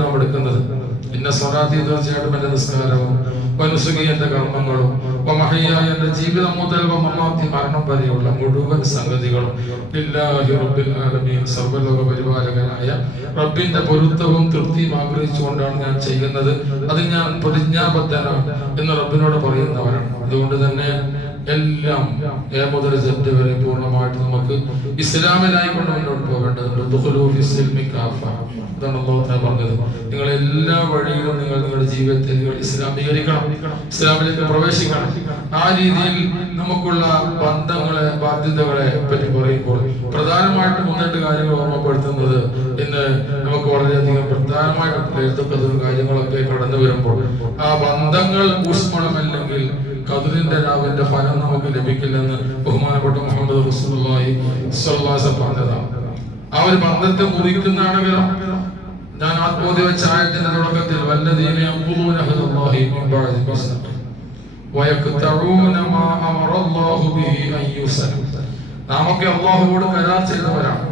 നാം എടുക്കുന്നത് ഇന്ന സ്വലാത്തി തീർച്ചയായിട്ടും എന്റെ നിസ്കാരവും വനുസുഖി എന്റെ കർമ്മങ്ങളും മഹയ്യായ എന്റെ ജീവിതം മുതൽ മമാത്തി മരണം വരെയുള്ള മുഴുവൻ സംഗതികളും ലില്ലാഹി റബ്ബിൽ ആലമീൻ സർവ്വലോക പരിപാലകനായ റബ്ബിന്റെ പൊരുത്തവും തൃപ്തിയും ആഗ്രഹിച്ചുകൊണ്ടാണ് ഞാൻ ചെയ്യുന്നത്. അത് ഞാൻ പ്രതിജ്ഞാബദ്ധനാണ് എന്ന് റബ്ബിനോട് പറയുന്നവരാണ്. അതുകൊണ്ട് തന്നെ എല്ലാം എ മുതൽ സെറ്റ് വരെ പൂർണ്ണമായിട്ട് നമുക്ക് ഇസ്ലാമിലായി കൊണ്ട് മുന്നോട്ട് പോകേണ്ടതുണ്ട്. അതാണ് അല്ലാഹു പറഞ്ഞത്, നിങ്ങൾ എല്ലാ വഴിയിലും നിങ്ങളുടെ ജീവിതത്തെ നിങ്ങൾ ഇസ്ലാമീകരിക്കണം, ഇസ്ലാമിലേക്ക് പ്രവേശിക്കണം. ആ രീതിയിൽ നമുക്കുള്ള ബന്ധങ്ങളെ ബാധ്യതകളെ പറ്റി പറയുമ്പോൾ പ്രധാനമായിട്ട് മുന്നേറ്റ കാര്യങ്ങൾ ഓർമ്മപ്പെടുത്തുന്നത് ഇന്ന് നമുക്ക് വളരെയധികം പ്രധാനമായിട്ടുള്ള എഴുത്തക്കഥ കാര്യങ്ങളൊക്കെ കടന്നു വരുമ്പോൾ ആ ബന്ധങ്ങൾ ഊഷ്മളമല്ലെങ്കിൽ ഖദറിന്റെ രാവിന്റെ ഫലം നമുക്ക് ലഭിക്കില്ലെന്ന് ബഹുമാനപ്പെട്ട മുഹമ്മദ് റസൂലുള്ളാഹി സ്വല്ലല്ലാഹു അലൈഹി വസല്ലം പറഞ്ഞതാണ്. ആ ഒരു ബന്ധത്തെ മുറിക്കുന്നതാണ് ഞാൻ ആത്മോദി വെച്ച ആയത്തിന്റെ തുടക്കത്തിൽ വല്ലദീന യഖൂലൂന ഹദല്ലാഹി മിൻ ബഅദി ബസ്ന വയഖതഊന മാ അമറല്ലാഹു ബിഹി അൻ യുസല. നാമൊക്കെ അല്ലാഹുവോട് കരാർ ചെയ്തവരാണ്.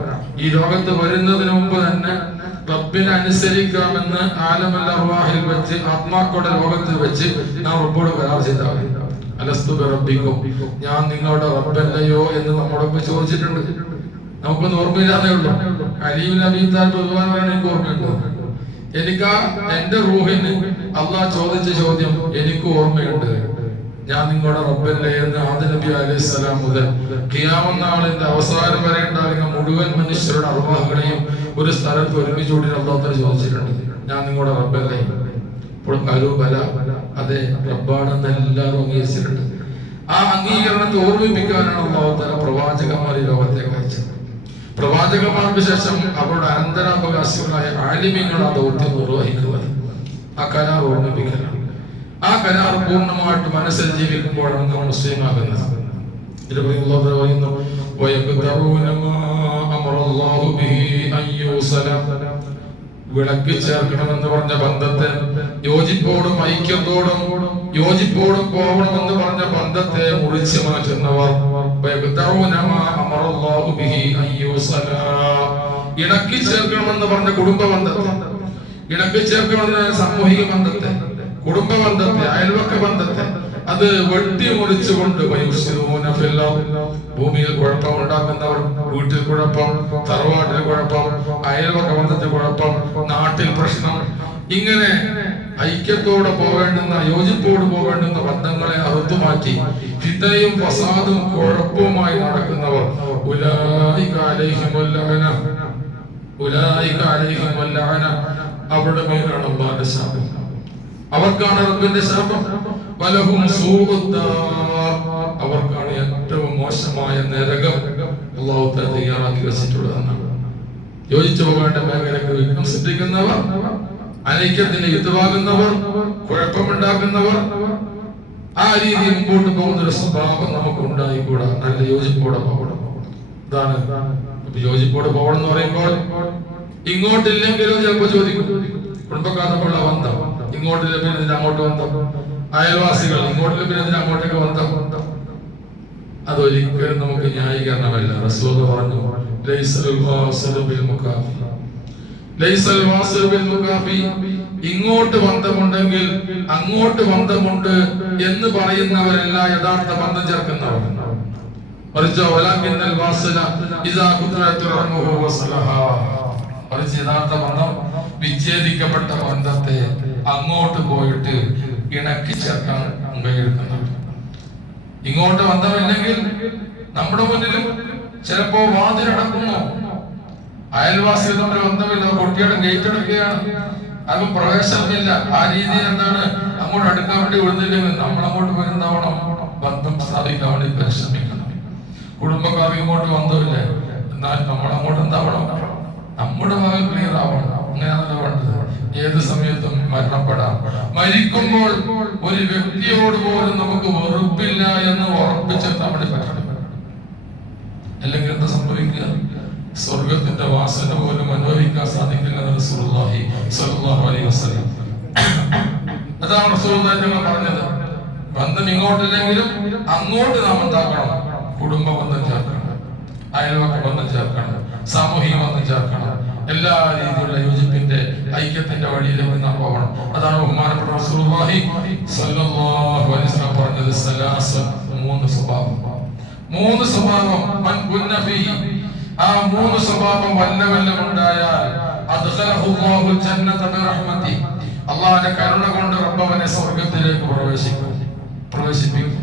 ഈ ലോകത്ത് വരുന്നതിന് മുമ്പ് തന്നെ റബ്ബിനെ അനുസരിക്കാമെന്ന് ആലമുൽ അർവാഹിൽ വെച്ച് ആത്മാക്കളുടെ ലോകത്ത് വെച്ച് നാം റബ്ബോട് കരാർ ചെയ്തവരാണ്. അലസ്തു ബിറബ്ബിക്കും, ഞാൻ നിങ്ങളുടെ റബ്ബല്ലയോ എന്ന് നമ്മളൊക്കെ ചോദിച്ചിട്ടുണ്ട്. നമുക്കൊന്നും ഓർമ്മയില്ലാതെ ഉള്ളൂ. അലി ഇബ്നു അബീ താലിബ് റളിയല്ലാഹു എനിക്ക് ഓർമ്മയുണ്ട്. എനിക്ക് എന്റെ റൂഹിന് അള്ളാഹ് ചോദിച്ച ചോദ്യം എനിക്ക് ഓർമ്മയുണ്ട്. ഞാൻ നിങ്ങളുടെ റബ്ബല്ലേ എന്ന് ആദം നബി അലൈഹിസ്സലാം മുതൽ ഖിയാമത്ത് നാളിന്റെ അവസാനം വരെ ഉണ്ടാകുന്ന മുഴുവൻ മനുഷ്യരുടെ അർവാഹുകളെയും ഒരു സ്ഥലത്ത് ഒരുമിച്ച് കൂടി അല്ലാഹു ചോദിച്ചിട്ടുണ്ട്, ഞാൻ നിങ്ങളുടെ റബ്ബല്ലേ? ഇപ്പോൾ ബല അതെ റബ്ബാണെന്ന് എല്ലാവരും അംഗീകരിച്ചിട്ടുണ്ട്. ആ അംഗീകരണത്തെ ഓർമ്മിപ്പിക്കാനാണ് അല്ലാഹു തആല പ്രവാചകന്മാരെ ലോകത്തേക്ക് അയച്ചത്. പ്രവാചകന്മാർക്ക് ശേഷം അവരുടെ അനന്തരാവകാശികളായ ആലിമീങ്ങൾ ആ ദൗത്യം നിർവഹിക്കുന്നത് ആ കരാർ ഓർമ്മിപ്പിക്കലാണ്. ആ കരാർ പൂർണ്ണമായിട്ട് മനസ്സിൽ ജീവിക്കുമ്പോഴാണ് നമ്മൾ മുസ്ലിം ആകുന്നത്. വിളക്കി ചേർക്കണമെന്ന് പറഞ്ഞ ബന്ധത്തെ, യോജിപ്പോടും ഐക്യത്തോടും യോജിപ്പോടും പോകണമെന്ന് പറഞ്ഞ ബന്ധത്തെ മുറിച്ചു മാറ്റുന്നവർ, ഇണക്കി ചേർക്കണമെന്ന് പറഞ്ഞ കുടുംബ ബന്ധത്തെ, ഇണക്കി ചേർക്കണമെന്ന് സാമൂഹിക ബന്ധത്തെ, കുടുംബ ബന്ധത്തെ, അയൽവക്ക ബന്ധത്തെ അത് വെട്ടിമുറിച്ചുകൊണ്ട് ഭൂമിയിൽ കുഴപ്പമുണ്ടാക്കുന്നവർ, വീട്ടിൽ കുഴപ്പം, തറവാട്ടിൽ കുഴപ്പം, അയൽവക്ക ബന്ധത്തിൽ കുഴപ്പം, നാട്ടിൽ പ്രശ്നം, ഇങ്ങനെ ഐക്യത്തോടെ പോവേണ്ടുന്ന, യോജിപ്പോട് പോവേണ്ടുന്ന ബന്ധങ്ങളെ അറുത്തുമാറ്റി ഫിത്നയും ഫസാദും കുഴപ്പവുമായി നടക്കുന്നവർ അവരുടെ മേലാണ് അല്ലാഹുവിന്റെ ശാപം, അവർക്കാണ് റബ്ബിന്റെ ശാപം. വലഹും സൂഉദ്ദാർ, അവർക്കാണ് ഏറ്റവും മോശമായ നരകം അല്ലാഹു തആല തയ്യാറാക്കി വെച്ചിട്ടുള്ളതെന്നാണ്. യോജിച്ചു പോകേണ്ട മേഖലയ്ക്ക് വിഘ്നം സൃഷ്ടിക്കുന്നവർ, അനൈക്യത്തിന് യുദ്ധമാകുന്നവർ, കുഴപ്പമുണ്ടാക്കുന്നവർ, ആ രീതി മുമ്പോട്ട് പോകുന്ന ഒരു സ്വഭാവം നമുക്ക് ഉണ്ടായിക്കൂടാ. നല്ല യോജിപ്പോടെ പോകണം. ഇതാണ് യോജിപ്പോടെ പോകണം എന്ന് പറയുമ്പോൾ ഇങ്ങോട്ടില്ലെങ്കിലും ചിലപ്പോൾ ചോദിക്കും, കുടുംബക്കാർക്കുള്ള ബന്ധം ഇങ്ങോട്ടില്ല, പിന്നെ ഇതിന് അങ്ങോട്ട് ബന്ധം, അയൽവാസികൾ ഇങ്ങോട്ടില്ല, പിന്നെ ഇതിന് അങ്ങോട്ടേക്ക് ബന്ധം. അതൊരിക്കലും നമുക്ക് ന്യായീകരണമല്ല. റസൂൽ പറഞ്ഞു, ഇങ്ങോട്ട് ബന്ധമുണ്ടെങ്കിൽ അങ്ങോട്ട് ബന്ധമുണ്ട് എന്ന് പറയുന്നവരല്ല യഥാർത്ഥ ബന്ധം ചേർക്കുന്നവർ. യഥാർത്ഥ ബന്ധം വിച്ഛേദിക്കപ്പെട്ട ബന്ധത്തെ അങ്ങോട്ട് പോയിട്ട് ഇണക്കി ചേർക്കാൻ ഉപയോഗിക്കുന്നത്. ഇങ്ങോട്ട് ബന്ധമില്ലെങ്കിൽ നമ്മുടെ മുന്നിലും ചിലപ്പോ വാതിലടക്കുന്നു, അയൽവാസികൾ തമ്മിൽ ബന്ധമില്ല, കുട്ടിയുടെ ഗേറ്റ് അടക്കുകയാണ്, അത് പ്രവേശനമില്ല. ആ രീതിയിൽ എന്താണ് അങ്ങോട്ട് അടുക്കാൻ വേണ്ടി വിടുന്നില്ലെങ്കിൽ നമ്മൾ അങ്ങോട്ട് വരുന്നതാവണം, ബന്ധം സ്ഥാപിക്കാൻ വേണ്ടി പരിശ്രമിക്കണം. കുടുംബക്കാർക്ക് ഇങ്ങോട്ട് ബന്ധമില്ല, എന്നാൽ നമ്മൾ അങ്ങോട്ട് എന്താവണം, നമ്മുടെ ഭാഗം ക്ലിയർ ആവണം. അങ്ങനെയാണല്ലോ വേണ്ടത്. ഏത് സമയത്തും മരണപ്പെടാം. മരിക്കുമ്പോൾ ഒരു വ്യക്തിയോട് പോലും നമുക്ക് വെറുപ്പില്ല എന്ന് ഉറപ്പിച്ചെത്താൻ വേണ്ടി പറ്റണം. അല്ലെങ്കിൽ എന്താ സംഭവിക്കുക? സ്വർഗത്തിന്റെ വാസന പോലും അനുഭവിക്കാൻ സാധിക്കില്ല. റസൂലുള്ളാഹി സ്വല്ലല്ലാഹു അലൈഹി വസല്ലം അതാണ് റസൂലുള്ളാഹി പറഞ്ഞത്. ബന്ധം ഇങ്ങോട്ടില്ലെങ്കിലും അങ്ങോട്ട് നാം എന്താക്കണം? കുടുംബ ബന്ധം ചേർക്കണം, അയൽവക്ക ബന്ധം ചേർക്കണം, സാമൂഹിക ബന്ധം ചേർക്കണം. എല്ലാ രീതിയിലുള്ള യോജിപ്പിന്റെ ഐക്യത്തിന്റെ വഴിയിലേക്ക് നാം പോകണം. അതാണ് ബഹുമാനപ്പെട്ട റസൂലുള്ളാഹി സ്വല്ലല്ലാഹു അലൈഹി വസല്ലം പറഞ്ഞത്, സലാസൻ, മൂന്ന് സ്വഭാവം. മൂന്ന് സ്വഭാവം മൻ കുന്ന ഫീഹി, ആ മൂന്ന് സ്വഭാവം വല്ലവല്ലം ഉണ്ടായാൽ അദ്ഖലഹുല്ലാഹുൽ ജന്നത ബിറഹ്മതി, അല്ലാഹുവിന്റെ കരുണ കൊണ്ട് റബ്ബ് അവനെ സ്വർഗ്ഗത്തിലേക്ക് പ്രവേശിപ്പിക്കും.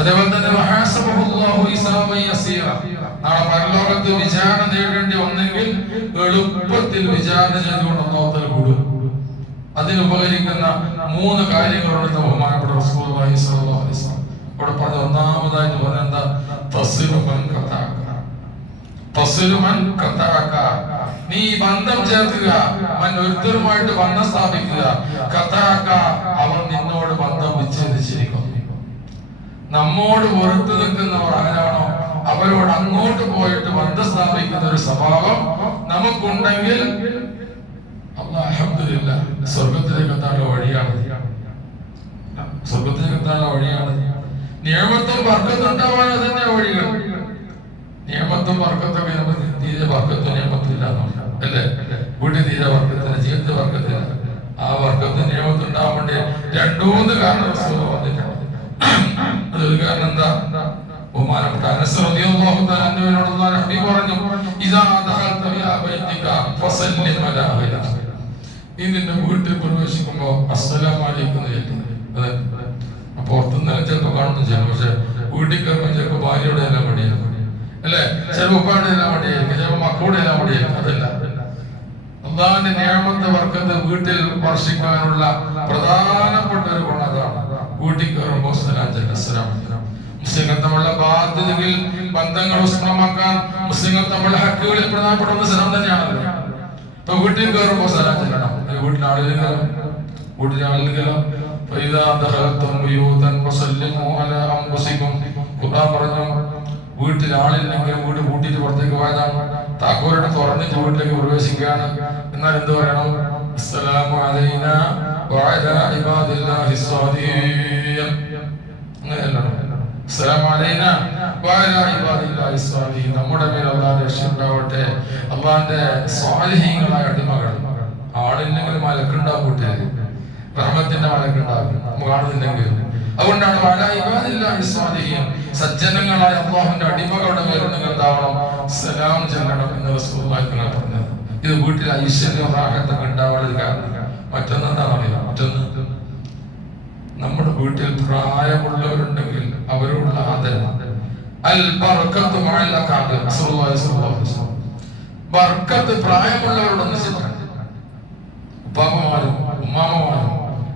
അതേപോലെ തന്നെ വഹസബഹുല്ലാഹു ഹിസാബൻ യസീറ, നാളെ പരലോകത്ത് വിചാരണ നേടേണ്ടി വന്നെങ്കിൽ എളുപ്പത്തിൽ വിചാരണ ചെയ്തുകൊണ്ട് അല്ലാഹു തആല വിടും. അതിന് ഉപകരിക്കുന്ന മൂന്ന് കാര്യങ്ങളുണ്ടെന്ന് ബഹുമാനപ്പെട്ട റസൂലുള്ളാഹി സ്വല്ലല്ലാഹു അലൈഹി വസല്ലം അവിടെ പറഞ്ഞ ഒന്നാമതായിട്ട് പറഞ്ഞെന്താ, നീ ബന്ധം ചേർക്കുക, ഒരുത്തരുമായിട്ട് ബന്ധം സ്ഥാപിക്കുക. അവൻ നിന്നോട് ബന്ധം വിച്ഛേദിച്ചിരിക്കും. നമ്മോട് പുറത്തു നിൽക്കുന്നവർ ആരാണോ അവരോട് അങ്ങോട്ട് പോയിട്ട് ബന്ധം സ്ഥാപിക്കുന്ന ഒരു സ്വഭാവം നമുക്കുണ്ടെങ്കിൽ അൽഹംദുലില്ലാഹ് സ്വർഗത്തിലേക്ക് എത്താനുള്ള വഴിയാണ്. സ്വർഗത്തിലേക്ക് എത്താനുള്ള വഴിയാണ്. നിയമത്തും ബർക്കത്തും ഉണ്ടാവാൻ തന്നെ വഴികൾ. നിയമത്തും ബർക്കത്തൊക്കെ നമുക്ക് തീരെ ബർക്കത്തും നിയമത്തും ഇല്ലാന്നോ അല്ലേ? വീട്ടിൽ തീരെ ബർക്കത്തില്ല, ജീവിതത്തിൽ ബർക്കത്തില്ല. ആ ബർക്കത്തും നിയമത്തും ഉണ്ടാവാൻ വേണ്ടി രണ്ടൂന്ന് കാരണം റസൂൽ പറഞ്ഞിട്ടുണ്ട്. അതൊരു കാരണം എന്താ? ബഹുമാനപ്പെട്ട അനസ് റളിയല്ലാഹു തആല അൻഹുവിനോട് ഹബീബ് പറഞ്ഞു, ഇദാ ദഖൽത യാ ബൈതിക ഫസല്ലിം അലാ അഹ്ലിക, നീ നിന്റെ വീട്ടിൽ പ്രവേശിക്കുമ്പോൾ അസ്സലാമു അലൈക്കും എന്ന്. പുറത്തുനിന്ന് ചിലപ്പോൾ കാണുന്നു ചെയ്യും, പക്ഷെ വീട്ടിൽ കയറുമ്പോൾ ചിലപ്പോൾ ഭാര്യയുടെ എല്ലാം മടിയായിരിക്കും അല്ലെ, ചിലപ്പോൾ ഉപ്പാടെ എല്ലാം മടിയായിരിക്കും, ചിലപ്പോൾ മക്കളുടെ എല്ലാം മടിയായിരിക്കും. അതല്ല, അല്ലാഹുവിന്റെ നിഅമത്ത് ബർക്കത്ത് വീട്ടിൽ വർഷിക്കാനുള്ള പ്രധാനപ്പെട്ട ഒരു ഗുണം അതാണ്. വീട്ടിൽ കയറുമ്പോൾ മുസ്ലിങ്ങൾ തമ്മിലുള്ള ബാധ്യതകളിൽ ബന്ധങ്ങൾ ഉഷ്ണമാക്കാൻ മുസ്ലിങ്ങൾ തമ്മിലുള്ള ഹക്കുകളിൽ പ്രധാനപ്പെട്ട ഒന്ന് സലാം തന്നെയാണല്ലോ. ഇപ്പൊ വീട്ടിൽ കയറുമ്പോൾ സലാം ചെല്ലണം. വീട്ടിലെ ആളുകൾ പറഞ്ഞു, വീട്ടിൽ ആളില്ലെങ്കിൽ വീട് പൂട്ടിയിട്ട് പുറത്തേക്ക് പോയതാണ്, താക്കോലിട്ട് തുറന്നിട്ട് വീട്ടിലേക്ക് പ്രവേശിക്കുകയാണ്. എന്നാൽ എന്ത് പറയണം? അസ്സലാമു അലൈനാ വഅലാ ഇബാദില്ലാഹി സ്വാലിഹീൻ. അസ്സലാമു അലൈനാ വഅലാ ഇബാദില്ലാഹി സ്വാലിഹീൻ. നമ്മുടെ മേൽ അല്ലാഹുവിന്റെ രക്ഷ ഉണ്ടാവട്ടെ, അല്ലാഹുവിന്റെ സ്വാലിഹീങ്ങളായ അടിമകൾ. ആളില്ലെങ്കിൽ മലക്കുണ്ടാവും, വീട്ടിൽ റഹ്മത്തിന്റെ മലക്കുണ്ടാകും, കാണുന്നില്ലെങ്കിൽ. അതുകൊണ്ടാണ് വഅലാ ഇബാദില്ലാഹി സ്വാലിഹീൻ, സജ്ജനങ്ങളായ അല്ലാഹുവിന്റെ അടിമകളുടെ മേൽ നിങ്ങൾ എന്താവണം? സലാം ചെല്ലണം എന്ന് റസൂലുള്ളാഹി പറഞ്ഞത്. ഇത് വീട്ടിൽ ഐശ്വര്യം റാഹത്തൊക്കെ ഉണ്ടാവാനുള്ള കാരണം. മറ്റൊന്നെന്താണെന്നറിയാം, മറ്റൊന്ന് നമ്മുടെ വീട്ടിൽ പ്രായമുള്ളവരുണ്ടെങ്കിൽ അവരോടുള്ള ആദരവ്. അൽ ബർക്കത്തു മഅൽ അഖാബിർ, റസൂലുള്ളാഹി സ്വല്ലല്ലാഹു അലൈഹി വസല്ലം. ബർക്കത്ത് പ്രായമുള്ളവരോടൊന്ന് ചെയ്യണം. ഉപ്പാപ്പമാരും ഉമ്മാമ്മമാരും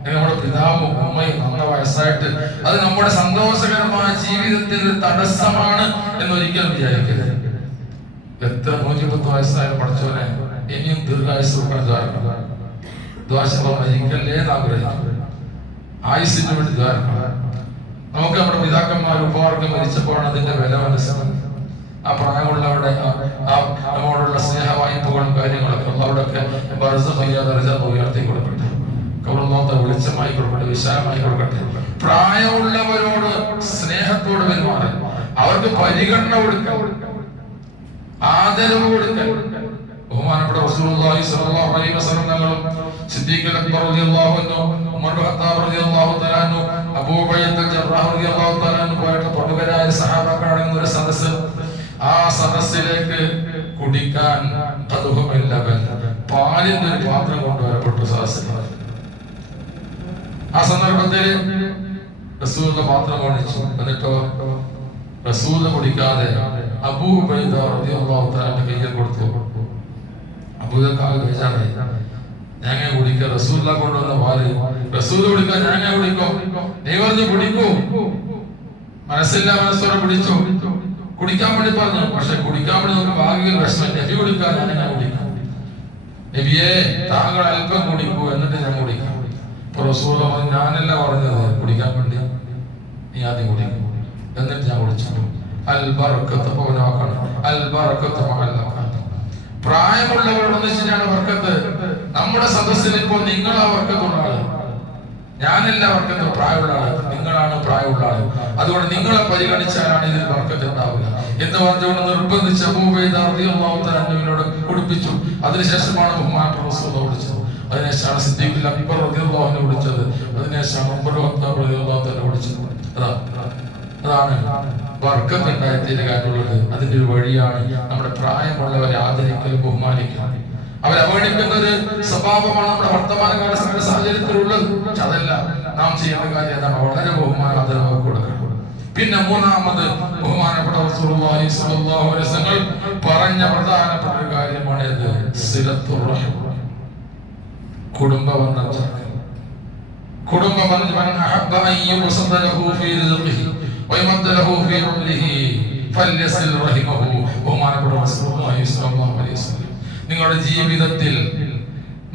നമ്മുടെ പിതാവും ഉമ്മയും നമ്മുടെ വയസ്സായിട്ട് അത് നമ്മുടെ സന്തോഷകരമായ ജീവിതത്തിന് തടസ്സമാണ് എന്നൊരിക്കലും വിചാരിക്കരുത്. എത്ര 110 വയസ്സായാലും പഠിച്ചവനെ ഇനിയും ദീർഘായുസ് മരിക്കല്ലേ എന്ന് ആഗ്രഹിക്കും. ആയുസിന് വേണ്ടി ദ്വാരക്കണം. നമുക്ക് നമ്മുടെ പിതാക്കന്മാർ ഉപവാർഗം മരിച്ചപ്പോഴാണ് അതിന്റെ വില മനസ്സിലാക്കുന്നത്. ആ പ്രായമുള്ളവരുടെ നമ്മോടുള്ള സ്നേഹവായ്പകളും കാര്യങ്ങളൊക്കെ അവിടെയൊക്കെ ഉയർത്തി കൊടുക്കട്ടെ, കൗറന്നോത്തെ വെളിച്ചമായി കൊടുക്കട്ടെ, വിശാലമായി കൊടുക്കട്ടെ. പ്രായമുള്ളവരോട് സ്നേഹത്തോട് പെരുമാറാൻ, അവർക്ക് പരിഗണന കൊടുക്കാൻ, ആദരവ് കൊടുക്കാൻ. ബഹുമാനപ്പെട്ട റസൂലുള്ളാഹി സ്വല്ലല്ലാഹു അലൈഹി വസല്ലം തങ്ങളും സിദ്ദീഖ് അക്ബർ റളിയല്ലാഹു അൻഹു, ഉമർ ഖത്താബ് റളിയല്ലാഹു തആല അൻഹു, അബൂ ഉബൈദ ജറാഹ് റളിയല്ലാഹു തആല അൻഹു പോയിട്ട് പ്രമുഖരായ സഹാബാക്കളടങ്ങുന്ന ഒരു സദസ്സ്. ആ സദസ്സിലേക്ക് കുടിക്കാൻ പാലിന്റെ ഒരു പാത്രം കൊണ്ടുവരപ്പെട്ടു സദസ്സിൽ. ആ സന്ദർഭത്തിൽ റസൂലിന്റെ പാത്രം കാണിച്ചു. എന്നിട്ടോ റസൂൽ കുടിക്കാതെ അബൂ ഉബൈദ റളിയല്ലാഹു തആല കയ്യിൽ കൊടുത്തു. അബൂബക്കർ ബേജാറായി, ഞാൻ കുടിക്കുക, റസൂല കൊണ്ടുവന്ന പാല് റസൂൽ കുടിക്കാൻ ഞാൻ കുടിക്കോ? നീ പറഞ്ഞു കുടിക്കൂ. മനസ്സില്ല, മനസ്സോടെ കുടിച്ചു. കുടിക്കാൻ വേണ്ടി പറഞ്ഞു, പക്ഷെ കുടിക്കാൻ വേണ്ടി നമുക്ക് ഭാഗ്യം വിഷമം. നബി കുടിക്കാൻ ഞാൻ കുടിക്കാം. നബിയെ താങ്കൾ അല്പം കുടിക്കൂ, എന്നിട്ട് ഞാൻ കുടിക്കാം. ഇപ്പൊ റസൂൽ ഞാനല്ല പറഞ്ഞത് കുടിക്കാൻ വേണ്ടി, നീ ആദ്യം കുടിക്കും എന്നിട്ട് ഞാൻ കുടിച്ചു. അൽ ബർക്കത്ത് നോക്കണം. അൽ ബർക്കത്ത് പ്രായമുള്ളവരോടൊന്നിച്ചാണ് ബർക്കത്ത്. നമ്മുടെ സദസ്സിൽ ഇപ്പോൾ നിങ്ങൾ ആ ബർക്കത്തുള്ള ആള്. ഞാനല്ല ബർക്കത്ത്, പ്രായമുള്ള ആള് നിങ്ങളാണ്, പ്രായമുള്ള ആള്. അതുകൊണ്ട് നിങ്ങളെ പരിഗണിച്ചാലാണ് ഇതിൽ ബർക്കത്ത് ഉണ്ടാവുക എന്ന് പറഞ്ഞുകൊണ്ട് നിർബന്ധിച്ച് അബൂ ഉബൈദ റളിയല്ലാഹു തആല അൻഹുവിനോട് കുടിപ്പിച്ചു. അതിനുശേഷമാണ് ബഹുമാനപ്പെട്ട റസൂലുള്ളാഹി വിളിച്ചത്. അതിനുശേഷമാണ് സിദ്ദീഖുൽ അക്ബർ റളിയല്ലാഹു അൻഹു വിളിച്ചത്. അതിനുശേഷമാണ് ഉമർ ഖത്താബ് റളിയല്ലാഹു തആല വിളിച്ചത്. അതാണ് ബർക്കത്ത് ഉണ്ടായിത്തീരുക. അതിന്റെ ഒരു വഴിയാണ് നമ്മുടെ പ്രായമുള്ളവരെ ആദരിക്കലും ബഹുമാനിക്കലും. അവരെ അവഗണിക്കുന്ന ഒരു സ്വഭാവമാണ് നമ്മുടെ വർത്തമാനകാല സാഹചര്യത്തിലുള്ളത്. അതല്ല നാം ചെയ്യുന്ന കാര്യം. അതാണ് വളരെ ബഹുമാനാദരവ് കൊടുക്കണം. പിന്നെ മൂന്നാമത് ബഹുമാനപ്പെട്ട റസൂലുള്ളാഹി സ്വല്ലല്ലാഹു അലൈഹി വസല്ലം പറഞ്ഞ പ്രധാനപ്പെട്ട ഒരു കാര്യമാണ് ഇത് സിലത്തുർ റഹിം, കുടുംബബന്ധം. കുടുംബബന്ധം മൻ അഹബ്ബ അൻ യുബസത ലഹു ഫീ റിസ്ഖിഹി വയമദ്ദ ലഹു ഫീ ഉംരിഹി ഫല്യസിൽ റഹിമഹു. ബഹുമാനപ്പെട്ട റസൂലുള്ളാഹി സ്വല്ലല്ലാഹു അലൈഹി വസല്ലം നിങ്ങളുടെ ജീവിതത്തിൽ,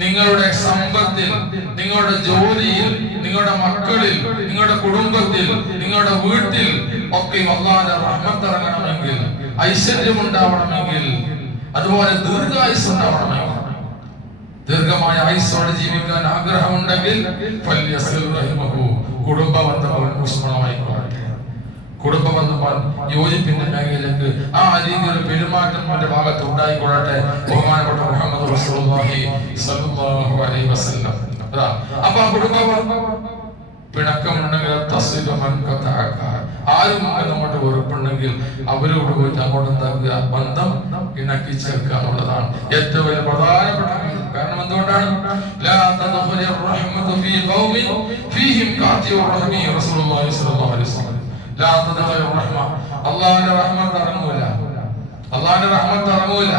നിങ്ങളുടെ സമ്പത്തിൽ, നിങ്ങളുടെ ജോലിയിൽ, നിങ്ങളുടെ മക്കളിൽ, നിങ്ങളുടെ കുടുംബത്തിൽ, നിങ്ങളുടെ വീട്ടിൽ ഒക്കെ അല്ലാഹുവിന്റെ റഹ്മത്ത് ഇറങ്ങണമെങ്കിൽ, ഐശ്വര്യം ഉണ്ടാവണമെങ്കിൽ, അതുപോലെ ദീർഘായുസ് ഉണ്ടാവണമെങ്കിൽ, ദീർഘമായ ആയുസ്സോടെ ജീവിക്കാൻ ആഗ്രഹമുണ്ടെങ്കിൽ ഫല്യസിൽ റഹിമഹു, കുടുംബബന്ധം ഊഷ്മളമായിക്കൊള്ളട്ടെ. കുടുംബബന്ധം യോജിപ്പിന്റെ മേഖലയിലേക്ക് ആ രീതിയിൽ പെരുമാറ്റം അവന്റെ ഭാഗത്ത് ഉണ്ടായിക്കൊള്ളട്ടെ. ബഹുമാനപ്പെട്ട മുഹമ്മദ് റസൂലുള്ളാഹി സ്വല്ലല്ലാഹു അലൈഹി വസല്ലം. അപ്പൊ കുടുംബബന്ധം പിണക്കമുണ്ടെങ്കിൽ ആരും അങ്ങോട്ട് വെറുപ്പുണ്ടെങ്കിൽ അവരോട് പോയിട്ട് അങ്ങോട്ട് എന്താക്കുക, ബന്ധം ഇണക്കി ചേർക്കുക എന്നുള്ളതാണ് ഏറ്റവും വലിയ പ്രധാനപ്പെട്ട കാര്യം. കാരണം എന്തുകൊണ്ടാണ്? അള്ളാഹുവിന്റെ റഹ്മത്ത് ഇറങ്ങൂല.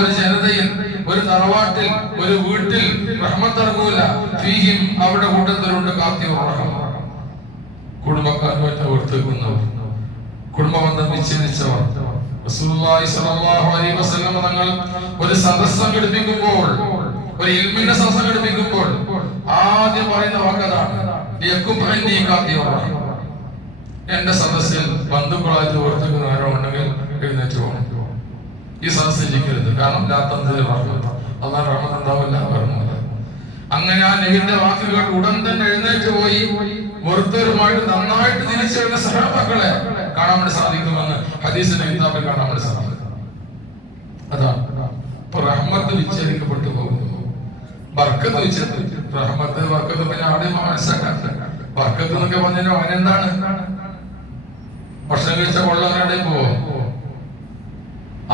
ഒരു ജനതയിൽ, ഒരു തറവാട്ടിൽ, ഒരു വീട്ടിൽ റഹ്മത്ത് ഇറങ്ങൂല. ഫീഹിം അവിടെ കൂട്ടത്തിലുണ്ട് കുടുംബക്കാരുമായിട്ട് ഓർത്തേക്കുന്നവർ, കുടുംബബന്ധം വിച്ഛേദിച്ചവർ. റസൂലുള്ളാഹി സ്വല്ലല്ലാഹു അലൈഹി വസല്ലം തങ്ങൾ ഒരു സദസ്സ് സംഘടിപ്പിക്കുമ്പോൾ, ഒരു ഇൽമിന്റെ സദസ്സ് സംഘടിപ്പിക്കുമ്പോൾ ആദ്യം പറയുന്ന വാക്കതാണ്, എന്റെ സദസ്സിൽ ബന്ധുക്കളായിട്ട് ഓർത്തേക്കുന്ന ആരോ ഉണ്ടെങ്കിൽ എഴുന്നേറ്റ് പോകണം. ഈ സദസ്സിൽ ഇരിക്കരുത്. കാരണം അള്ളാഹ് റഹ്മത്ത് ഉണ്ടാവില്ല പറഞ്ഞത്. അങ്ങനെ ആ നബിയുടെ വാക്കുകൾ ഉടൻ തന്നെ എഴുന്നേറ്റ് പോയി വെറുത്തവരുമായിട്ട് നന്നായിട്ട് തിരിച്ചു വരുന്ന സഹാബാക്കളെ കാണാൻ വേണ്ടി സാധിക്കുമെന്ന് ഹദീസിന്റെ കിതാബിൽ കാണാൻ വേണ്ടി സാധിക്കും. അതാണ് ഇപ്പൊ റഹ്മത്ത് വിച്ഛേദിക്കപ്പെട്ടു പോകുന്നു. ബർക്കത്ത് വിച്ഛേദിച്ചു. റഹ്മത്ത് ബർക്കത്ത് പിന്നെ ആദ്യം മനസ്സിലാക്കാൻ ബർക്കത്ത് എന്നൊക്കെ പറഞ്ഞാൽ അവനെന്താണ്? ഭക്ഷണം കഴിച്ച കൊള്ളാനാടെ പോവോ?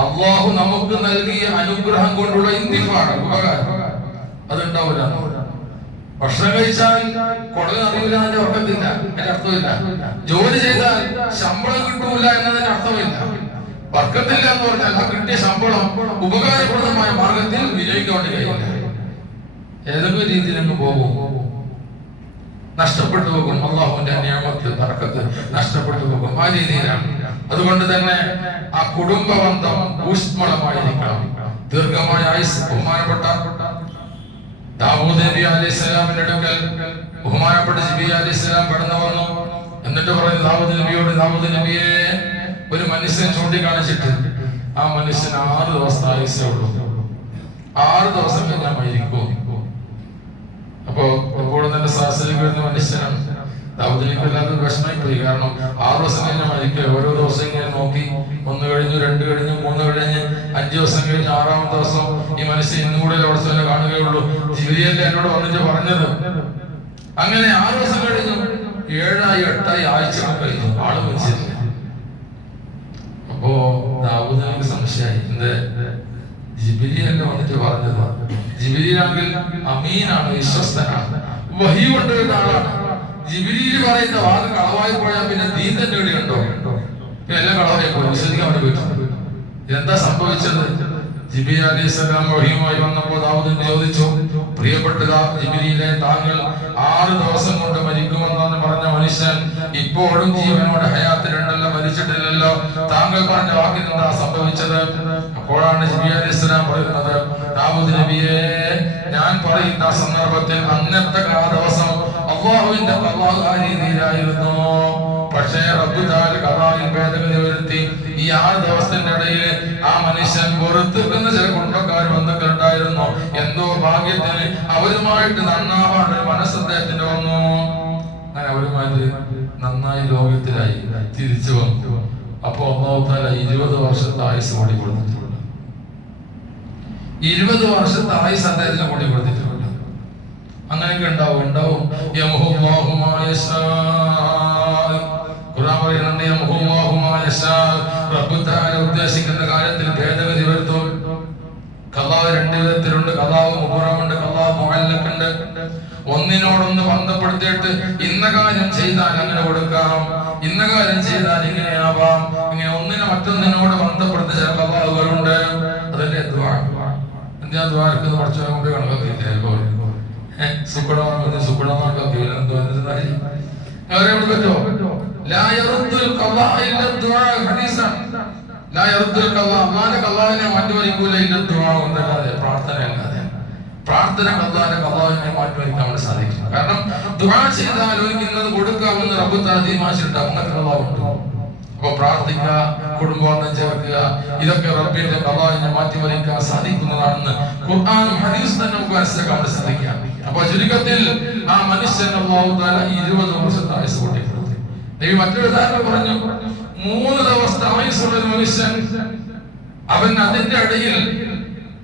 അള്ളാഹു നമുക്ക് നൽകിയ അനുഗ്രഹം കൊണ്ടുള്ള ഇന്തിഫാണ്, ഉപകാരം, അതുണ്ടാവില്ല. ഭക്ഷണം കഴിച്ചാൽ കൊള്ളൻ അറിയില്ല എന്നതിന്റെ അർത്ഥമില്ല, അതിന്റെ അർത്ഥമില്ല. ജോലി ചെയ്താൽ ശമ്പളം കിട്ടൂല എന്നതിന്റെ അർത്ഥമില്ല. ബർക്കത്തില്ല എന്ന് പറഞ്ഞാൽ ആ കിട്ടിയ ശമ്പളം ഉപകാരപ്രദമായ മാർഗത്തിൽ വിനിയോഗിക്കാൻ കഴിയില്ല. ഏതെങ്കിലും രീതിയിൽ അങ്ങ് പോകും, നഷ്ടപ്പെട്ടു പോകും. അള്ളാഹുവിന്റെ നിയമത്ത് ബർക്കത്ത് നഷ്ടപ്പെട്ടു പോകും. ആ രീതിയിലാണ്. അതുകൊണ്ട് തന്നെ ആ കുടുംബബന്ധം ഊഷ്മളമായിരിക്കണം, ദീർഘമായ ആയുസ്. ബഹുമാനപ്പെട്ട ദാവൂദ് നബി അലൈഹിസ്സലാമിന്റെ അടുക്കൽ ബഹുമാനപ്പെട്ട ജിബ്രീൽ അലൈഹിസ്സലാം കടന്നു വന്നു. എന്നിട്ട് പറയുന്നു ദാവൂദ് നബിയോട്, ദാവൂദ് നബിയെ ഒരു മനുഷ്യൻ ചൂണ്ടിക്കാണിച്ചിട്ട്, ആ മനുഷ്യൻ 6 ദിവസത്തെ ആയുസേ ഉള്ളൂ, 6 ദിവസം കഴിഞ്ഞാൽ മരിക്കും. അപ്പോ എപ്പോഴും തന്നെ സാഹസിലേക്ക് വരുന്ന മനുഷ്യനാണ്. ദാവൂദിലേക്ക് വല്ലാതെ വിഷമായി പോയി. കാരണം 6 ദിവസം കഴിഞ്ഞാൽ മരിക്കുക. ഓരോ ദിവസം ഇങ്ങനെ നോക്കി, 1 കഴിഞ്ഞു, 2 കഴിഞ്ഞു, 3 കഴിഞ്ഞ്, 5 ദിവസം കഴിഞ്ഞ്, 6ാമത്തെ ദിവസം ഈ മനുഷ്യൻ ഇന്നും കൂടെ അവിടെ കാണുകയുള്ളൂ. ജിബ്രീൽ എന്നോട് വന്നിട്ട് പറഞ്ഞത്. അങ്ങനെ 6 ദിവസം കഴിഞ്ഞു, 7ആയി 8ആയി ആഴ്ചകൾ കഴിഞ്ഞു, ആള് മരിച്ചില്ല. അപ്പോ ദാവൂദിന് സംശയമായി, എന്ത് ജിബ്രീൽ വന്നിട്ട് പറഞ്ഞത്? ജിബ്രീലാണെങ്കിൽ അമീനാണ്, വിശ്വസ്തനാണ്, വഹി കൊണ്ടുവരുന്ന ആളാണ്. ജിബ്രീൽ പറയുന്ന വാക്ക് കളവായി പോയാൽ പിന്നെ ദീൻ തന്നെ ഇവിടെയുണ്ടോ? പിന്നെ എല്ലാം കളവായി പോയി, വിശ്വസിക്കാൻ വേണ്ടി പറ്റും. എന്താ സംഭവിച്ചത്? ജിബ്രീൽ അലൈഹിസ്സലാം വഹിയുമായി വന്നപ്പോൾ ദാവൂദ് ചോദിച്ചു, പ്രിയപ്പെട്ട ജിബ്രീലെ, താങ്കൾ 6 ദിവസം കൊണ്ട് മരിക്കുമെന്നാണ് പറഞ്ഞ മനുഷ്യൻ ഇപ്പോഴും ജീവനോടെ ഹയാത്തിലുണ്ടല്ലോ, മരിച്ചിട്ടില്ലല്ലോ, താങ്കൾ പറഞ്ഞ വാക്കിൽ എന്താ സംഭവിച്ചത്? അപ്പോഴാണ് ജിബ്രീൽ അലൈഹിസ്സലാം പറയുന്നത്, ദാവൂദ് നബിയെ, ഞാൻ പറയുന്ന സന്ദർഭത്തിൽ അന്നത്തെ ആ ദിവസം അള്ളാഹുവിന്റെ ആ രീതിയിലായിരുന്നു. പക്ഷേ റബ്ബ് തആല ഖദാഇൽ ഭേദഗതി വരുത്തി ഈ 6 ദിവസത്തിന്റെ ഇടയിൽ ആ മനുഷ്യൻ പുറത്തുനിന്ന് ചില കുടുംബക്കാർ ബന്ധുക്കൾ ഉണ്ടായിരുന്നു. എന്തോ ഭാഗ്യത്തിന് അവരുമായിട്ട് നന്നാവാൻ ഒരു മനസ്സ് അദ്ദേഹത്തിന് വന്നു. അങ്ങനെ അവരുമായിട്ട് നന്നായി ലോകത്തിലായി തിരിച്ചു വന്നു. അപ്പൊ അല്ലാഹു തആല 20 വർഷത്തെ ആയുസ് കൂടി കൊടുത്തിട്ടുണ്ട്. 20 വർഷത്തെ ആയുസ് അദ്ദേഹത്തിന് കൂടി കൊടുത്തിട്ടുണ്ട്. അങ്ങനെയൊക്കെ ഉണ്ടാവും. യംഹുല്ലാഹു മാ യശാ. ഖുർആൻ പറയുന്നുണ്ട് യംഹുല്ലാഹു മാ യശാ. റബ്ബ് തആല ഉദ്ദേശിക്കുന്ന കാര്യത്തിൽ ഭേദഗതി വരുത്തും. ഖദാ 2 വിധത്തിലുണ്ട്. ഖദാവ് മുബറമുണ്ട്, ഖദാവ് മുഅല്ലഖുണ്ട്. ഒന്നിനോടൊന്ന് ബന്ധപ്പെടുത്തിയിട്ട് ഇന്ന കാര്യം ചെയ്താൽ അങ്ങനെ കൊടുക്കാം, ഇന്ന കാര്യം ചെയ്താൽ ഇങ്ങനെയാവാം, ഇങ്ങനെ ഒന്നിനെ മറ്റൊന്നിനോട് ബന്ധപ്പെടുത്തി ചില ഖദാവുകളുണ്ട്. അതല്ലേ ദുആ. എന്താ ദുആക്ക് കുറച്ച് കൊണ്ട് കണക്കാക്കിയില്ലേ? പ്രാർത്ഥന ഖദാഇനെ മാറ്റിവെക്കാൻ സാധിക്കും. കാരണം ദുആ ചെയ്താൽ ഇന്നത് കൊടുക്കാമെന്ന് റബ്ബ് തആല തീരുമാനിച്ചിട്ടുണ്ട്. അങ്ങനെ ഖദാഉണ്ട്. അപ്പൊ പ്രാർത്ഥിക്കുക, കുടുംബബന്ധം ചേർക്കുക, ഇതൊക്കെ റബ്ബിന്റെ ഖദാഇനെ മാറ്റിവെക്കാൻ സാധിക്കുന്നതാണെന്ന് ഖുർആനും ഹദീസും തന്നെ നമുക്ക് മനസ്സിലാക്കാൻ സാധിക്കാം. അപ്പൊ ചുരുക്കത്തിൽ ആ മനുഷ്യൻ അല്ലാഹു തആല 20 വർഷത്തെ ആയുസ് കൊടുത്തിട്ടുണ്ട്. നബി മറ്റൊരു ഉദാഹരണം പറഞ്ഞു, 3 ദിവസത്തെ ആയുസ്സുള്ള ഒരു മനുഷ്യൻ, അവൻ അതിന്റെ ഇടയിൽ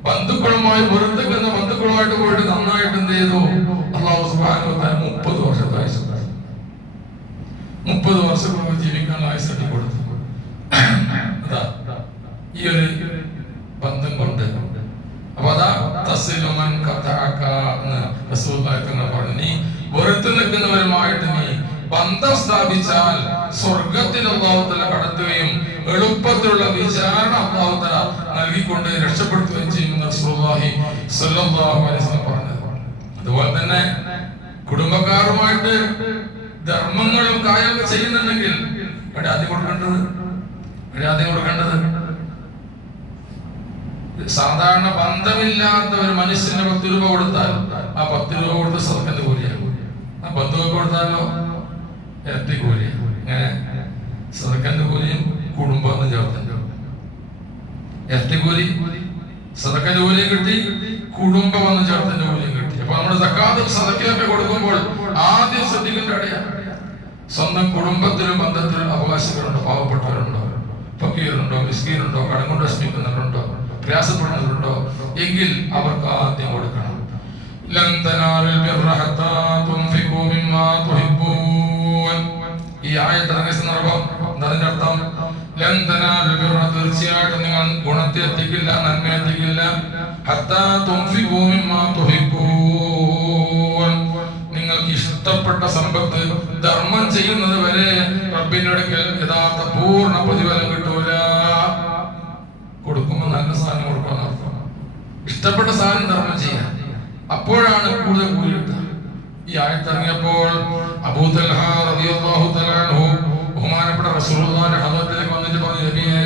ബന്ധുക്കളുമായി പുറത്തുനിന്ന് ബന്ധുക്കളുമായിട്ട് പോയിട്ട് നന്നായിട്ട് എന്ത് ചെയ്തു? അല്ലാഹു സുബ്ഹാനഹു വ തആല 30 വർഷത്തെ ആയുസ് 30 വർഷം ജീവിക്കാനുള്ള ആയുസ് കൊടുത്തു. ഈ ഒരു ബന്ധം കൊണ്ട്. അപ്പൊ അതാ തസ്ലിമൻ ഖതഅക എന്ന് റസൂലുള്ളാഹി തങ്ങൾ പറഞ്ഞു. നീ വെറുത്തു നിൽക്കുന്നവരുമായിട്ട് നീ ബന്ധം സ്ഥാപിച്ചാൽ സ്വർഗത്തിൽ അല്ലാഹു തആല കടത്തുകയും എളുപ്പത്തിലുള്ള വിചാരണ അല്ലാഹു തആല നൽകിക്കൊണ്ട് രക്ഷപ്പെടുത്തുകയും ചെയ്യുമെന്ന് റസൂലുള്ളാഹി സ്വല്ലല്ലാഹു അലൈഹി വസല്ലം പറഞ്ഞത്. അതുപോലെ തന്നെ കുടുംബക്കാരുമായിട്ട് ധർമ്മങ്ങളും കാര്യങ്ങളും ചെയ്യുന്നുണ്ടെങ്കിൽ ആദ്യം കൊടുക്കേണ്ടത് സാധാരണ ബന്ധമില്ലാത്ത ഒരു മനുഷ്യന് 10 രൂപ കൊടുത്താൽ ആ 10 രൂപ കൊടുത്ത് സദഖന്റെ കൂലിയാണ്. ആ ബന്ധുവൊക്കെ കൊടുത്താലോ ഇരട്ടി കൂലിയാണ്. ഇങ്ങനെ സദഖന്റെ കൂലിയും കുടുംബം ചേർത്തല്ലോ ഇരട്ടി കൂലി. സദഖന്റെ കൂലിയും കിട്ടി, കുടുംബം വന്ന് ചേർത്തന്റെ കൂലിയും കിട്ടി. അപ്പൊ നമ്മുടെ സക്കാത്തും സദഖയൊക്കെ കൊടുക്കുമ്പോൾ ആദ്യം ശ്രദ്ധിക്കേണ്ട അടയാണ് സ്വന്തം കുടുംബത്തിലും ബന്ധത്തിലും അവകാശങ്ങളുണ്ടോ, പാവപ്പെട്ടവരുണ്ടോ, ഫക്കീറുണ്ടോ, മിസ്കീനുണ്ടോ, കടം കൊണ്ട് വിഷമിക്കുന്നവരുണ്ടോ, പ്രയാസപ്പെടുന്നവരുണ്ടോ എങ്കിൽ അവർക്ക് ആദ്യം കൊടുക്കണം. ഈ ആയത്ത് ഇറങ്ങിയ സന്ദർഭം അതിന്റെ അർത്ഥം തീർച്ചയായിട്ടും നിങ്ങൾ ഗുണത്തെ എത്തിക്കില്ല, നന്മ എത്തിക്കില്ല. നിങ്ങൾക്ക് ഇഷ്ടപ്പെട്ട സമ്പത്ത് ധർമ്മം ചെയ്യുന്നത് വരെ റബ്ബിന്റെ അടുക്കൽ യഥാർത്ഥ പൂർണ്ണ പ്രതിഫലം കിട്ടൂല. കൊടുക്കുമ്പോൾ നല്ല സാധനം കൊടുക്കണം, ഇഷ്ടപ്പെട്ട സാധനം ധർമ്മം ചെയ്യാൻ, അപ്പോഴാണ് കൂടുതൽ കൂലി കിട്ടുക. ഈ ആയത്തിറങ്ങിയപ്പോൾ അബൂ തൽഹ റളിയല്ലാഹു തആല അൻഹു ബഹുമാനപ്പെട്ട റസൂലുള്ളാഹിന്റെ ഹദറത്തിലേക്ക് വന്നിട്ട് പറഞ്ഞു, നബിയേ,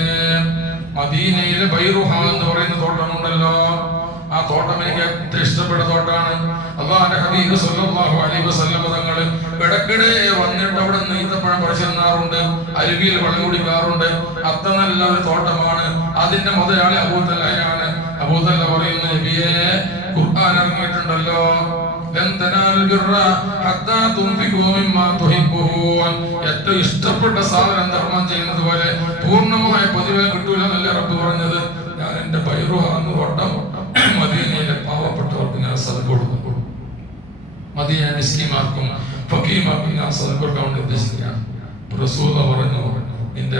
മദീനയിലെ ബൈറുഹ എന്ന് പറയുന്ന തോട്ടമുണ്ടല്ലോ, ആ തോട്ടം എനിക്ക് ഏറ്റവും ഇഷ്ടപ്പെട്ട തോട്ടാണ്. അല്ലാഹുവിന്റെ ഹബീബ് സ്വല്ലല്ലാഹു അലൈഹി വസല്ലം തങ്ങൾ ഇടയ്ക്കിടെ വന്നിട്ട് അവിടെ നിന്ന് ഈത്തപ്പഴം പറിച്ചെന്നാറുണ്ട്, അരുവിയിൽ വെള്ളം കുടിക്കാറുണ്ട്. അത്ര നല്ല ഒരു തോട്ടമാണ്. അതിന്റെ മുതലാളി അബൂ തൽഹയാണ്. അബൂ തൽഹ പറയുന്നു, നബിയേ, ഖുർആൻ ഇറങ്ങിയിട്ടുണ്ടല്ലോ, ഏറ്റവും ഇഷ്ടപ്പെട്ട സാധനം ധർമ്മം ചെയ്യുന്നത് പോലെ പൂർണ്ണമായ പ്രതിഫലം കിട്ടൂല എന്നല്ലേ റബ്ബ് പറഞ്ഞത്. ഞാൻ എന്റെ ബൈറുഹ എന്ന് തോട്ടം മദീനയിലെ പാവപ്പെട്ടവർക്ക് ഞാൻ സദഖ കൊടുക്കും. മദീന മിസ്കീന്മാർക്കും ഫഖീർമാർക്കും ഞാൻ സദഖ കൊടുക്കാൻ ഉദ്ദേശിക്കുകയാണ്. റസൂൽ പറഞ്ഞു, നിന്റെ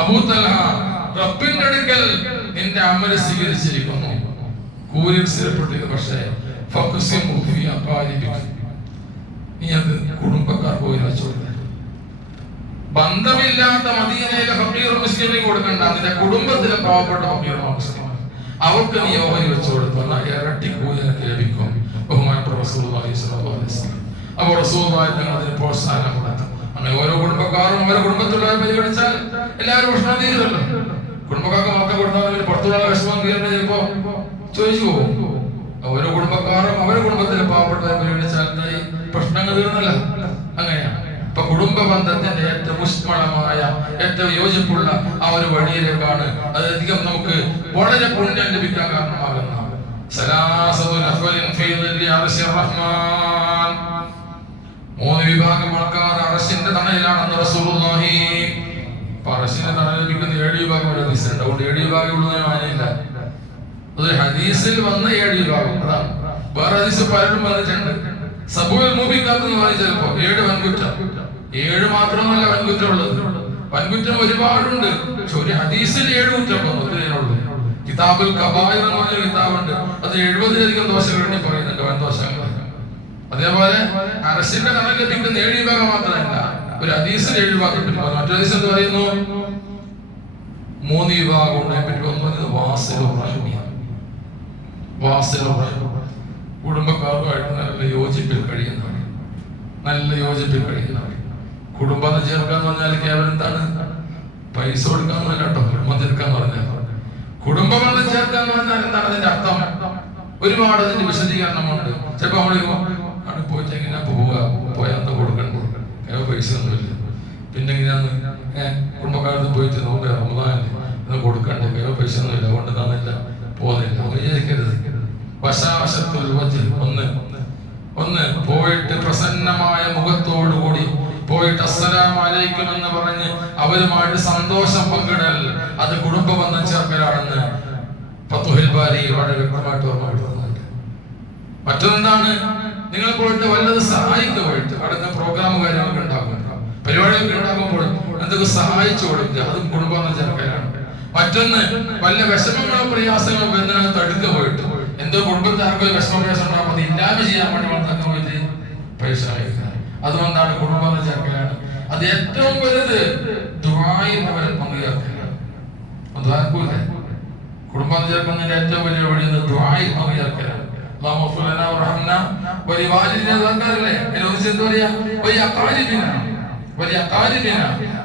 അബൂ തൽഹ, റബ്ബിന്റെ അടുക്കൽ നിന്റെ അമല് സ്വീകരിച്ചിരിക്കുന്നു, കൂലി സ്ഥിരപ്പെട്ടിരിക്കുന്നു. പക്ഷേ നീ അത് കുടുംബക്കാർക്ക് പോയി വെച്ചു. ബന്ധമില്ലാത്ത മദീനയിലെ ഫഖീറും മുസ്ലിമിനും കൊടുക്കണ്ട, അതിന്റെ കുടുംബത്തിലെ പാവപ്പെട്ട ഫഖീറും മുസ്ലിം അവർക്ക് നീ ഓഹരി വെച്ചു കൊടുത്തു, ഇരട്ടി കൂലി നിനക്ക് ലഭിക്കും. ബഹുമാനപ്പെട്ട റസൂലുള്ളാഹി സ്വല്ലല്ലാഹു അലൈഹി വസല്ലം. അപ്പോൾ റസൂലുള്ളാഹി തങ്ങൾ അതിന് പ്രോത്സാഹനം കൊടുത്തു. അങ്ങനെ ഓരോ കുടുംബക്കാരും ഓരോ കുടുംബത്തിലുള്ളവരെ പരിഗണിച്ചാൽ എല്ലാവരും വിഷമം തീരുമല്ലോ. കുടുംബക്കാർക്ക് മാത്രം കൊടുത്താൽ പുറത്തുള്ള വിഷമം തീരുന്നത് ചിലപ്പോ ചോദിച്ചു പോകും. ഓരോ കുടുംബക്കാരും അവരുടെ കുടുംബത്തിലെ പാവപ്പെട്ടവരെ പരിഗണിച്ചാൽ പ്രശ്നങ്ങൾ തീർന്നല്ല. അങ്ങനെയാണ്. കുടുംബ ബന്ധത്തിന്റെ ഏറ്റവും ഊഷ്മളമായ ഏറ്റവും യോജിപ്പുള്ള ആ ഒരു വഴിയിലേക്കാണ് അധികം നമുക്ക് വളരെ പുണ്യം ലഭിക്കാൻ കാരണമാകുന്ന മൂന്ന് വിഭാഗം ആൾക്കാർ അറശിന്റെ തണലിലാണെന്ന് റസൂലുള്ളാഹി. അറശിന്റെ തണൽ ലഭിക്കുന്ന 7 വിഭാഗം ഹദീസിലുണ്ട്. അതുകൊണ്ട് 7 വിഭാഗം ഉള്ളത് മാനില്ല. അത് ഹദീസിൽ വന്ന 7 വിഭാഗം. അതാണ് വേറെ ഹദീസ് പലരും പറഞ്ഞിട്ടുണ്ട്. സബൂൽ മൂബിക്കാത്തെന്ന് പറഞ്ഞാൽ ചിലപ്പോ 7 വൻകുറ്റം. 7 മാത്രമല്ല വൻകുറ്റം ഉള്ളത്. വൻകുറ്റം ഒരുപാടുണ്ട്. പക്ഷെ ഒരു ഹദീസിൽ 7 കുറ്റം ഒത്തിരിയുള്ളൂ. കിതാബുൽ കബായിർ എന്ന് പറഞ്ഞ കിതാബുണ്ട്. അത് 70-ലധികം ദോഷങ്ങൾ പറയുന്നുണ്ട്, വൻ ദോഷങ്ങൾ. അതേപോലെ അറശിന്റെ തണൽ ലഭിക്കുന്ന 7 വിഭാഗം മാത്രമല്ല, ഒരു ഹദീസിൽ 7 വിഭാഗം പറ്റി പറഞ്ഞു. മറ്റൊരു ഹദീസ് എന്ത് പറയുന്നു? 3 വിഭാഗം പറ്റി ഒന്ന് വാസിലുർ റഹ്മി. വാസിലുർ റഹ്മി കുടുംബക്കാരുമായിട്ട് നല്ല യോജിപ്പിൽ കഴിയുന്നവർ, നല്ല യോജിപ്പിൽ കഴിയുന്നവർ. കുടുംബം ചേർക്കാൻ പറഞ്ഞാൽ കേവലം എന്താണ്? പൈസ കൊടുക്കാന്നല്ല കേട്ടോ. കുടുംബം ചേർക്കാൻ പറഞ്ഞാൽ കുടുംബബന്ധം ചേർക്കാൻ പറഞ്ഞാൽ എന്താണ് അതിന്റെ അർത്ഥം? ഒരുപാട് അതിന്റെ വിശദീകരണമുണ്ട്. ചിലപ്പോ അവിടെ പോയിട്ട് എങ്ങനെയാ പോയാൽ കൊടുക്കണ്ട, പൈസ ഒന്നുമില്ല, പിന്നെ എങ്ങനെയാന്ന് കുടുംബക്കാരത്ത് പോയിട്ട് നോക്കുക റമദാനിൽ കൊടുക്കണ്ടേ, പൈസ ഒന്നുമില്ല, അതുകൊണ്ട് തന്നില്ല, പോകുന്നില്ല. വിചാരിക്കരുത്. വശാവശത്തുൽ വജ്ഹ്, ഒന്ന് പോയിട്ട് പ്രസന്നമായ മുഖത്തോടുകൂടി പോയിട്ട് അസ്സലാമു അലൈക്കും എന്ന് പറഞ്ഞ് അവരുമായിട്ട് സന്തോഷം പങ്കിടൽ, അത് കുടുംബ ബന്ധം ചേർക്കലാണെന്ന് ഫത്ഹുൽ ബാരിയിൽ വളരെ വ്യക്തമായിട്ട് ഓർമ്മപ്പെടുത്തുന്നുണ്ട്. മറ്റൊന്നെന്താണ്? നിങ്ങൾ പോയിട്ട് വല്ലത് സഹായിക്കുക, പോയിട്ട് അടുത്ത പ്രോഗ്രാം കാര്യങ്ങളൊക്കെ ഉണ്ടാകും, പരിപാടികളൊക്കെ ഉണ്ടാകുമ്പോൾ എന്തൊക്കെ സഹായിച്ചു കൊടുക്കുക, അതും കുടുംബ ബന്ധം ചേർക്കലാണ്. മറ്റൊന്ന് വല്ല വിഷമങ്ങളോ പ്രയാസങ്ങളോ ബന്ധങ്ങൾ തടുക്കുക, പോയിട്ട് എന്തോ കുടുംബത്തിൽ ആർക്കും വിഷമ പ്രയാസം ഉണ്ടാകുമ്പോൾ അത് ഇല്ലായ്മ ചെയ്യാൻ വേണ്ടി വളർത്താൻ പോയിട്ട് പൈസ അയക്കുക, അതുകൊണ്ടാണ് കുടുംബം ചേർക്കലാണ്. അത് ഏറ്റവും വലുത് ദുആയിൽ അവരെ പങ്കുചേർക്കലാണ്. കുടുംബം ചേർക്കുന്നതിന്റെ ഏറ്റവും വലിയ വഴി ദുആയിൽ പങ്കുചേർക്കലാണ്.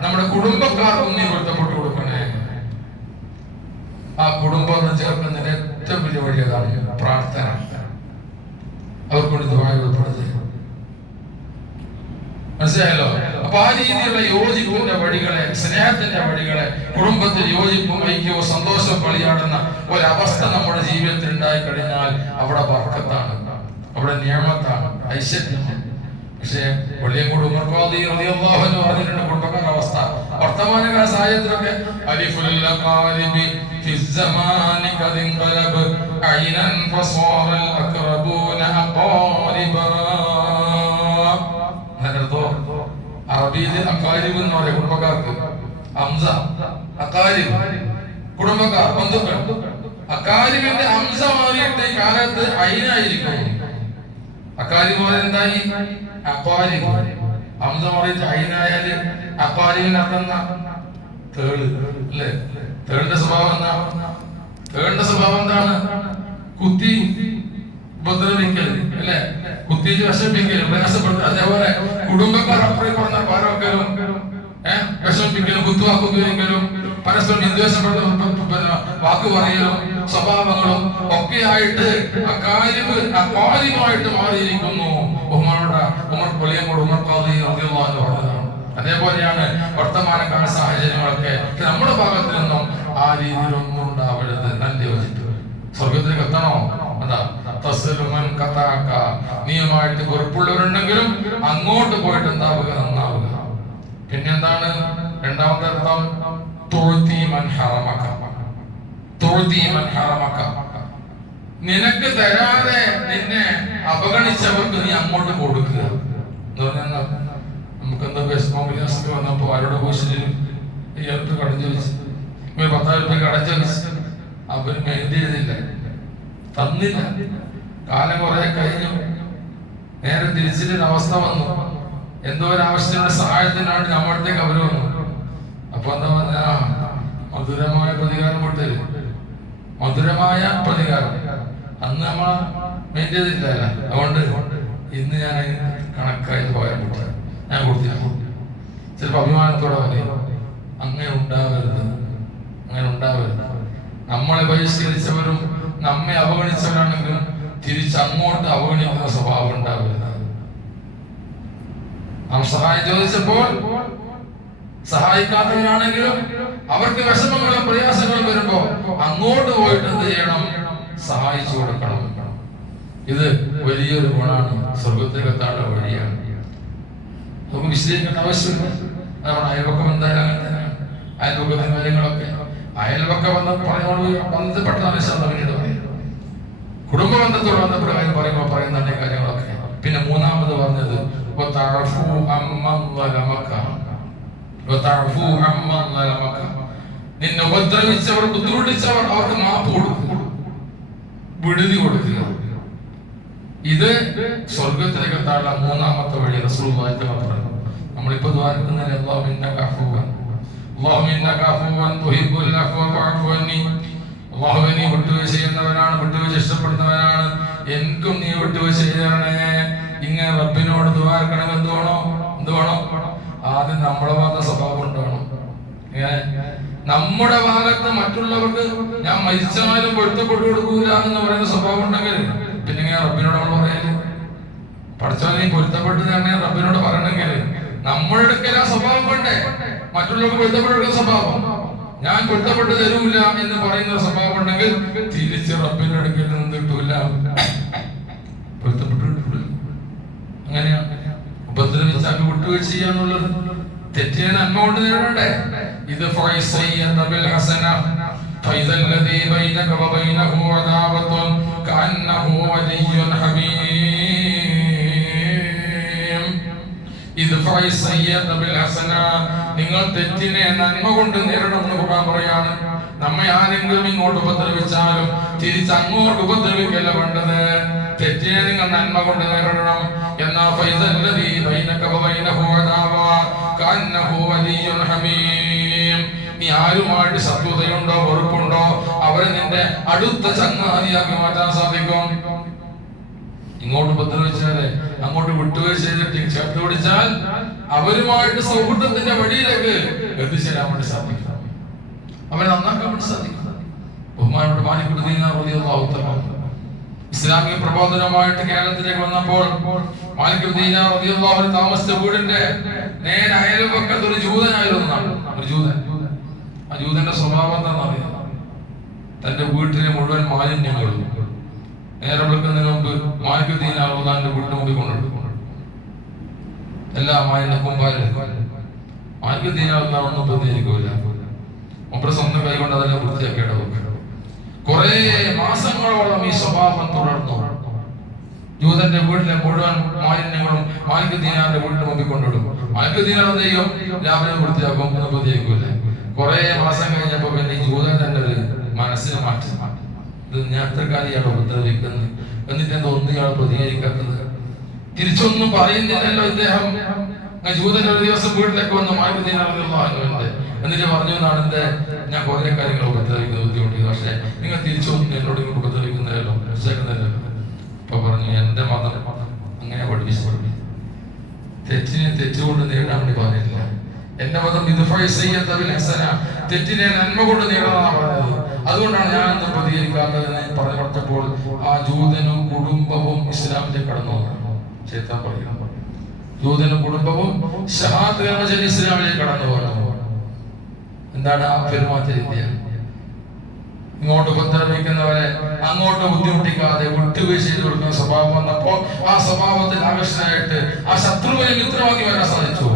നമ്മുടെ കുടുംബക്കാർക്കും നീ പൊരുത്തപ്പെട്ടു കൊടുക്കണേ. ആ കുടുംബം ചേർക്കുന്നതിന്റെ ഏറ്റവും വലിയ വഴി അതാണ് പ്രാർത്ഥന. അവർക്കൊണ്ട് ദുആ ഉൾപ്പെടുത്തുക. മനസ്സിലായല്ലോ? അപ്പൊ ആ രീതിയിലുള്ള യോജിപ്പിന്റെ വഴികളെ, സ്നേഹത്തിന്റെ വഴികളെ, കുടുംബത്തിൽ യോജിപ്പും ഐക്യവും സന്തോഷവും കളിയാടുന്ന ഒരവസ്ഥ നമ്മുടെ ജീവിതത്തിൽ ഉണ്ടായി കഴിഞ്ഞാൽ അവിടെ ബർക്കത്താണ്, അവിടെ നിയമത്താണ്, ഐശ്വര്യമാണ്. പക്ഷേ വെള്ളിയങ്കോട് ഉമർ ഖാദി റളിയല്ലാഹു അൻഹു പറഞ്ഞിട്ടുണ്ട് കുടുംബക്കാരുടെ അവസ്ഥ. വർത്തമാനകാല സാഹചര്യത്തിലൊക്കെ അലിഫുൽ അഖാരിബി ഫിസ്സമാനി ഖദിൻഖലബ് ഐനൻ ഫസാറൽ അഖറബൂന അഖാരിബാ. അറബിയിൽ അഖാരിബ് എന്ന് പറയും കുടുംബക്കാർക്ക്. ഹംസ അഖാരിബ്, കുടുംബക്കാർ, ബന്ധുക്കൾ. അഖാരിബിന്റെ ഹംസ മാറിയിട്ട് ഈ കാലത്ത് ഐനായിരിക്കും. അഖാരിബ് പോലെ എന്തായി? അഖാരിബ്. ഹംസ മാറിയിട്ട് ഐനായാല് അഖാരിബിന്റെ അർത്ഥം തേള് അല്ലേ? തേളിന്റെ സ്വഭാവം എന്താ? തേളിന്റെ സ്വഭാവം എന്താണ്? കുത്തി ഉപദ്രവിക്കൽ അല്ലെ? കുത്തിച്ച് വിഷമിപ്പിക്കലും പ്രയാസപ്പെടുത്തുക. അതേപോലെ കുടുംബക്കാർ അപ്പുറം കുറഞ്ഞ പാരവെക്കലും വിഷമിപ്പിക്കലും കുത്തുവാക്കുകയും പരസ്പരം വിദ്വേഷപ്പെടുന്ന വാക്ക് പറയലും സ്വഭാവങ്ങളും ഒക്കെ ആയിട്ട് അകാര്യമായിട്ട് മാറിയിരിക്കുന്നു. ബഹുമാനപ്പെട്ട ഉമർ ഖാദി റളിയല്ലാഹു അൻഹു പറഞ്ഞതാണ്. അതേപോലെയാണ് വർത്തമാനകാല സാഹചര്യങ്ങളൊക്കെ. നമ്മുടെ ഭാഗത്ത് നിന്നും ആ രീതിയിലൊന്നും ഉണ്ടാവരുത്. നല്ല യോജിപ്പ്. സ്വർഗത്തിലേക്ക് എത്തണോ? അതാ നീയുമായിട്ട് വെറുപ്പുള്ളവരുണ്ടെങ്കിലും അങ്ങോട്ട് പോയിട്ട് എന്താവുക? നന്നാവുക. പിന്നെന്താണ് രണ്ടാമത്തെ അർത്ഥം? നിനക്ക് തരാതെ നിന്നെ അപഗണിച്ചവർക്ക് നീ അങ്ങോട്ട് കൊടുക്കുക എന്ന് പറഞ്ഞാൽ നമുക്ക് എന്താ വിഷമം വന്നപ്പോ ആരോട് പോഷിലും ഇയാൾക്ക് കടഞ്ഞു വെച്ച് 10,000 രൂപ കടച്ചു വെച്ച് അവര് മെയിൻറ്റെയിൻ ചെയ്തില്ല, തന്നില്ല. കാലം കുറെ കഴിഞ്ഞു, നേരെ തിരിച്ചിട്ടൊരു അവസ്ഥ വന്നു. എന്തോ ഒരു ആവശ്യത്തിന്റെ സഹായത്തിനാണ് നമ്മളത്തേക്ക് അവര് വന്നു. അപ്പൊ എന്താ പറഞ്ഞ മധുരമായ പ്രതികാരം കൊടുത്തത്, മധുരമായ പ്രതികാരം. അന്ന് നമ്മൾ മെയിൻറ്റെയിൻ ചെയ്തില്ല. അതുകൊണ്ട് ഇന്ന് ഞാൻ കണക്കായി പോയാൽ ഞാൻ കൊടുത്തില്ല. ചിലപ്പോ അഭിമാനത്തോടെ പറയും അങ്ങനെ ഉണ്ടാവരുത്, അങ്ങനെ ഉണ്ടാവരുത്. നമ്മളെ ബഹിഷ്കരിച്ചവരും നമ്മെ അവഗണിച്ചവരാണെങ്കിലും തിരിച്ചങ്ങോട്ട് അവഗണിക്കുന്ന സ്വഭാവം ഉണ്ടാവരുത്. നാം സഹായം ചോദിച്ചപ്പോൾ സഹായിക്കാത്തവരാണെങ്കിലും അവർക്ക് വിഷമങ്ങളും പ്രയാസങ്ങളും വരുമ്പോ അങ്ങോട്ട് പോയിട്ട് എന്ത് ചെയ്യണം? സഹായിച്ചു കൊടുക്കണം. ഇത് വലിയൊരു ഗുണമാണ്, സ്വർഗത്തിലെത്താനുള്ള വഴിയാണ്. നമുക്ക് വിശദീകരിക്കേണ്ട ആവശ്യമില്ല. അതാണ് അയൽപക്കം എന്തായാലും അങ്ങനെ തന്നെയാണ്. അയൽപക്കത്തിന്റെ കാര്യങ്ങളൊക്കെ അയൽപക്ക ബന്ധപ്പെട്ടതാണ് പിന്നീട് പറയുന്നത്. കുടുംബ ബന്ധത്തോട് ബന്ധപ്പെട്ട കാര്യം പറയുന്ന കാര്യങ്ങളൊക്കെ. പിന്നെ മൂന്നാമത് പറഞ്ഞത് നിന്നെ ഉപദ്രവിച്ചവർ, ബുദ്ധിമുട്ടിച്ചവർ, അവർക്ക് മാപ്പ് കൊടുക്കുക, വിടുതി കൊടുക്കുക. ഇത് സ്വർഗത്തിലേക്ക് എത്താനുള്ള മൂന്നാമത്തെ വഴി. റസൂലുള്ളാഹി പറഞ്ഞു. നമ്മളിപ്പോ ദ്വാരക്കുന്നതിന് അല്ലാഹുമ്മ ഇന്നക അഫ്വുൻ തുഹിബ്ബുൽ അഫ്വ ഫഅഫു അന്നി. അല്ലാഹുവേ, നീ വിട്ടുവീഴ്ച ചെയ്യുന്നവനാണ്, വിട്ടുവീഴ്ച ഇഷ്ടപ്പെടുന്നവനാണ്, എനിക്കും നീ വിട്ടുവീഴ്ച ചെയ്യണേ. ഇങ്ങനെ റബ്ബിനോട് ദ്വാരക്കണം. എന്ത് വേണം? ആദ്യം നമ്മുടെ ഭാഗത്തെ സ്വഭാവം ഉണ്ടാവണം. നമ്മുടെ ഭാഗത്ത് മറ്റുള്ളവർക്ക് ഞാൻ മരിച്ചാലും പൊരുത്തപ്പെട്ടു കൊടുക്കൂല എന്ന് പറയുന്ന സ്വഭാവം ഉണ്ടെങ്കിൽ പിന്നെ ഇങ്ങനെ റബ്ബിനോട് നമ്മൾ പറയല്? പഠിച്ചാൽ നീ പൊരുത്തപ്പെട്ട് തന്നെ റബ്ബിനോട് പറയണമെങ്കിൽ നമ്മുടെ അടുക്കൽ ആ സ്വഭാവം വേണ്ടേ? മറ്റുള്ളവർക്ക് പൊരുത്തപ്പെടുന്ന സ്വഭാവം, ഞാൻ പൊരുത്തപ്പെട്ട് തരൂല എന്ന് പറയുന്ന സ്വഭാവം ഉണ്ടെങ്കിൽ തിരിച്ച് റബ്ബിന്റെ അടുക്കൽ നിന്ന് കിട്ടൂല, പൊരുത്തപ്പെട്ടു കിട്ടൂല. അങ്ങനെയാണ് ഉപദ്രവിച്ചാൽ വിട്ടുവീഴ്ച ചെയ്യാന്നുള്ളത്. തെറ്റിയ നന്മ കൊണ്ട് നേടണ്ടേ? ഇത് നിങ്ങൾ തെറ്റിനെ നന്മ കൊണ്ട് നേരിടണമെന്ന് ഖുർആൻ പറയാണ്. നമ്മെ ആരെങ്കിലും ഇങ്ങോട്ട് ഉപദ്രവിച്ചാലും തിരിച്ച് അങ്ങോട്ട് ഉപദ്രവിക്കല്ല വേണ്ടത്. തെറ്റിനെ നിങ്ങൾ നന്മ കൊണ്ട് നേരിടണം. എന്നാ നീ ആരുമായിട്ട് ശത്രുതയുണ്ടോ വെറുപ്പുണ്ടോ അവരെ നിന്റെ അടുത്ത ചങ്ങാതിയാക്കി മാറ്റാൻ സാധിക്കും. ഇങ്ങോട്ട് ഉപദ്രവിച്ചാല് അങ്ങോട്ട് വിട്ടുവീഴ്ച ചെയ്തിട്ട് ചേർത്ത് പിടിച്ചാൽ അവരുമായിട്ട് സൗഹൃദത്തിന്റെ വഴിയിലേക്ക് എത്തിച്ചേരാൻ വേണ്ടി സാധിക്കും, അവരെ നന്നാക്കാൻ വേണ്ടി സാധിക്കും. ബഹുമാനപ്പെട്ട മാലിക് ബിൻ ദീനാർ റളിയല്ലാഹു തആല ഇസ്ലാമിക പ്രബോധനമായിട്ട് കേരളത്തിലേക്ക് വന്നപ്പോൾ മാലിക് ബിൻ ദീനാർ റളിയല്ലാഹു അൻഹു താമസിച്ച വീടിന്റെ നേരെ അയൽപക്കത്ത് ഒരു ജൂതനായിരുന്നു. ഒരു ജൂതൻ. ആ ജൂതന്റെ സ്വഭാവം എന്താണെന്നറിയാം? തന്റെ വീട്ടിലെ മുഴുവൻ മാലിന്യങ്ങളും നേരെ വിളിക്കുന്നതിന് മുമ്പ് മാലിക് ബിൻ ദീനാർ റളിയല്ലാഹു അൻഹു വീട്ടിന് മുമ്പിൽ കൊണ്ടുവരും. എല്ലാ മാലിന്യ കുമ്പാലും മാലിക് ബിൻ ദീനാർ റളിയല്ലാഹു അൻഹു ഒന്നും പ്രതികരിക്കൂല. മുമ്പ് സ്വന്തം കൈകൊണ്ട് അതെല്ലാം വൃത്തിയാക്കിയിട്ട് വെക്കും. കുറെ മാസങ്ങളോളം ഈ സ്വഭാവം തുടർന്നു. ജൂതന്റെ വീട്ടിലെ മുഴുവൻ മാലിന്യങ്ങളും മാലിക് ദീനാറിന്റെ വീടിന് മുമ്പിൽ കൊണ്ടിടും. മാലിക് ദീനാർ ചെയ്യും, രാവിലെ വൃത്തിയാക്കും, എന്ന് പ്രതികരിക്കൂല. കുറെ മാസം കഴിഞ്ഞപ്പോ പിന്നെ ഈ ജൂതൻ തന്നെ ഒരു മനസ്സിന് മാറ്റി. ഇത് ഞാൻ എത്രക്കാരിയാണ് ഉപദ്രവിക്കുന്നത്, എന്നിട്ട് എന്താ ഒന്നും ഇയാൾ പ്രതികരിക്കാത്തത്? തിരിച്ചൊന്നും പറയുന്നില്ലല്ലോ ഇദ്ദേഹം. ജൂതൻ ഒരു ദിവസം വീട്ടിലേക്ക് വന്നു മാലിക് ദീനാർ എന്നിട്ട് പറഞ്ഞു എന്നാണ് എന്റെ ഞാൻ കുറെ കാര്യങ്ങൾ ഉപദ്രവിക്കുന്നത് ബുദ്ധിമുട്ടിയത്, പക്ഷെ നിങ്ങൾ തിരിച്ചൊന്നും എന്നോട് ഇങ്ങോട്ട് ഉപദ്രവിക്കുന്നില്ലല്ലോ, മനസ്സിലാക്കുന്നില്ലല്ലോ. അപ്പൊ പറഞ്ഞു എന്റെ മതം അങ്ങനെ പഠിപ്പിച്ചു. തെറ്റിനെ തെറ്റുകൊണ്ട് നേടാൻ വേണ്ടി പറഞ്ഞില്ല. എന്റെ മതം തെറ്റിനെ നന്മ കൊണ്ട് നേടാനാണ് പറഞ്ഞത്. അതുകൊണ്ടാണ് ഞാൻ ഒന്നും പ്രതികരിക്കാത്തതെന്ന് പറഞ്ഞു കൊടുത്തപ്പോൾ ആ ജൂതനും കുടുംബവും ഇസ്ലാമിലേക്ക് കടന്നു വന്നു. ചേത്താൻ പറയണം, ജൂതനും കുടുംബവും ഷഹാദത്ത് ഇസ്ലാമിലേക്ക് കടന്നു വന്നു. എന്താണ് ആ പെരുമാറ്റ രീതിയ? ഇങ്ങോട്ട് ഉപദ്രവിക്കുന്നവരെ അങ്ങോട്ട് ബുദ്ധിമുട്ടിക്കാതെ വിട്ടുവീഴ്ച ചെയ്ത് കൊടുക്കുന്ന സ്വഭാവം വന്നപ്പോൾ ആ സ്വഭാവത്തിൽ ആകർഷണമായിട്ട് ആ ശത്രുവിനെ മിത്രമാക്കി വരാൻ സാധിച്ചു.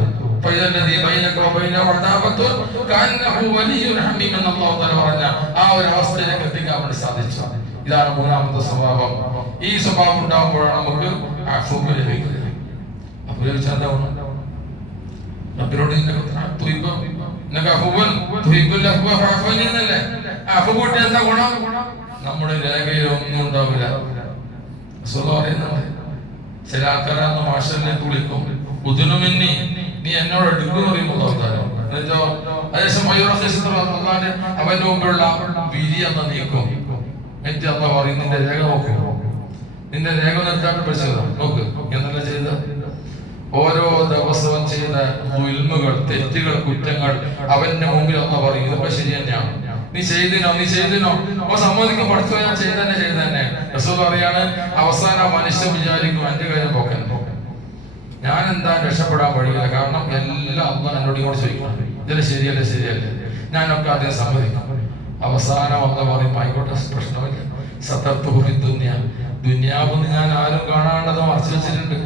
പറഞ്ഞ ആ ഒരു അവസ്ഥയിലേക്ക് എത്തിക്കാൻ വേണ്ടി സാധിച്ചു. ഇതാണ് മൂന്നാമത്തെ സ്വഭാവം. ഈ സ്വഭാവം ഉണ്ടാകുമ്പോഴാണ് നമുക്ക് ലഭിക്കുന്നത്. അപ്പൊ റബ്ബിനോട് എന്താ ഗുണം? നമ്മുടെ രേഖയിൽ ഒന്നും ഉണ്ടാവില്ല. ചില ആൾക്കാരാന്ന് മാഷറിലേക്ക് വിളിക്കും, ബുദ്ധിനുമിന്നി നീ എന്നോട് എടുക്കുന്നു പറയുമ്പോൾ അവന്റെ മുമ്പുള്ള വിരി എന്ന നീക്കും. എന്നിട്ട് എന്താ പറയും, നിന്റെ രേഖ നോക്കും, നിന്റെ രേഖ നിർത്താൻ പഠിച്ചത് നോക്ക് എന്നല്ല ചെയ്ത ഓരോ ദിവസവും ചെയ്ത ദുൽമുകൾ, തെറ്റുകൾ, കുറ്റങ്ങൾ അവന്റെ മുമ്പിൽ ഒന്ന് പറയും ഇതൊക്കെ ശരി തന്നെയാണ്, നീ ചെയ്തിനോ അപ്പൊ സമ്മതിക്കും, പഠിച്ചോ ഞാൻ ചെയ്തന്നെ. റസൂൽ പറയാണ് അവസാനം മനുഷ്യൻ വിചാരിക്കും എന്റെ കാര്യം പോക്കാൻ. ഞാൻ എന്താ രക്ഷപ്പെടാൻ വഴിയില്ല. കാരണം എല്ലാം അള്ളാഹ് എന്നോട് ഇങ്ങോട്ട് ചോദിക്കണം, ഇതിൽ ശരിയല്ലേ. ഞാനൊക്കെ ആദ്യം സമ്മതിക്കും. അവസാനം അള്ളാഹ് പറയും ആയിക്കോട്ടെ, പ്രശ്നമില്ല. ദുനിയാവെന്ന് ഞാൻ ആരും കാണാണ്ടത് മറച്ചു വെച്ചിട്ടുണ്ട്.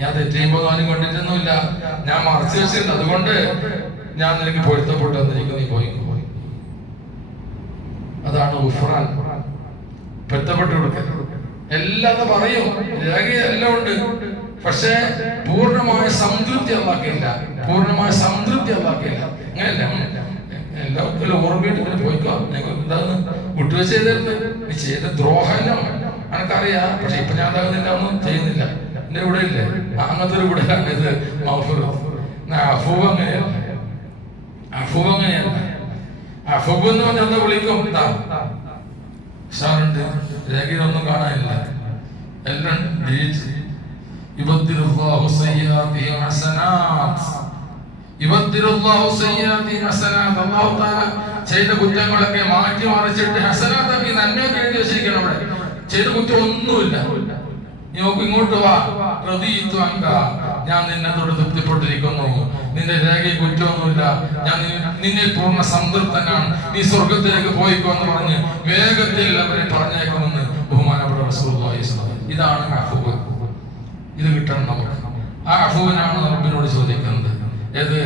ഞാൻ തെറ്റ് ചെയ്യുമ്പോൾ ആരും കണ്ടിട്ടൊന്നുമില്ല, ഞാൻ മറച്ചു വെച്ചിട്ടുണ്ട്. അതുകൊണ്ട് ഞാൻ നിനക്ക് പൊരുത്തപ്പെട്ടു വന്നിരിക്കും, നീ പോയി. അതാണ് ഗുഫ്റാൻ, പൊരുത്തപ്പെട്ടു കൊടുക്കൽ. എല്ലാം പറയും, രേഖ എല്ലാം ഉണ്ട്. പക്ഷേ പൂർണ്ണമായ സംതൃപ്തി അല്ലാക്കില്ല. അങ്ങനെയല്ല, എല്ലാവർക്കും ഓർമ്മയിട്ട് ഇങ്ങനെ പോയിക്കോ. ഞങ്ങൾ എന്താന്ന് വിട്ടുവെച്ച് ചെയ്തിരുന്നു, നീ ചെയ്ത ദ്രോഹം എനിക്കറിയാം. പക്ഷെ ഇപ്പൊ ഞാൻ അതാകുന്നില്ല, ഒന്നും ചെയ്യുന്നില്ല. എന്റെ ഇവിടെ ഇല്ലേ അങ്ങനത്തെ ഒരു ഇവിടെയാണ് ഇത് അഫൂവ് അങ്ങനെയല്ല. അഫൂവ് എന്ന് പറഞ്ഞാൽ എന്താ വിളിക്കും, ണ്ട് രേഖയിലൊന്നും കാണാനില്ല, എല്ലാം ചെയ്ത കുറ്റങ്ങളൊക്കെ മാറ്റി മറിച്ചിട്ട് ഹസനാത്താക്കി നന്മയൊക്കെ എഴുതി വെച്ചിരിക്കണം. അവിടെ ചെയ്ത കുറ്റം ഒന്നുമില്ല. നോക്ക്, ഇങ്ങോട്ട് വാ, ഞാൻ നിന്നോട് തൃപ്തിപ്പെട്ടിരിക്കുന്നു, നിന്റെ രേഖയിൽ കുറ്റമൊന്നുമില്ല, ഞാൻ നിന്നിൽ പൂർണ്ണ സംതൃപ്തനാണ്, നീ സ്വർഗത്തിലേക്ക് പോയിക്കോ എന്ന് പറഞ്ഞ് വേഗത്തിൽ അവരെ പറഞ്ഞേക്കുമെന്ന് ബഹുമാനപ്പെട്ട റസൂലുള്ളാഹി സ്വല്ലല്ലാഹു അലൈഹി വസല്ലം. ഇതാണ് അഫ്വ്. ഇത് കിട്ടണം നമുക്ക്. ആ അഫ്വിനാണ് റബ്ബിനോട് ചോദിക്കുന്നത്. ഏത്?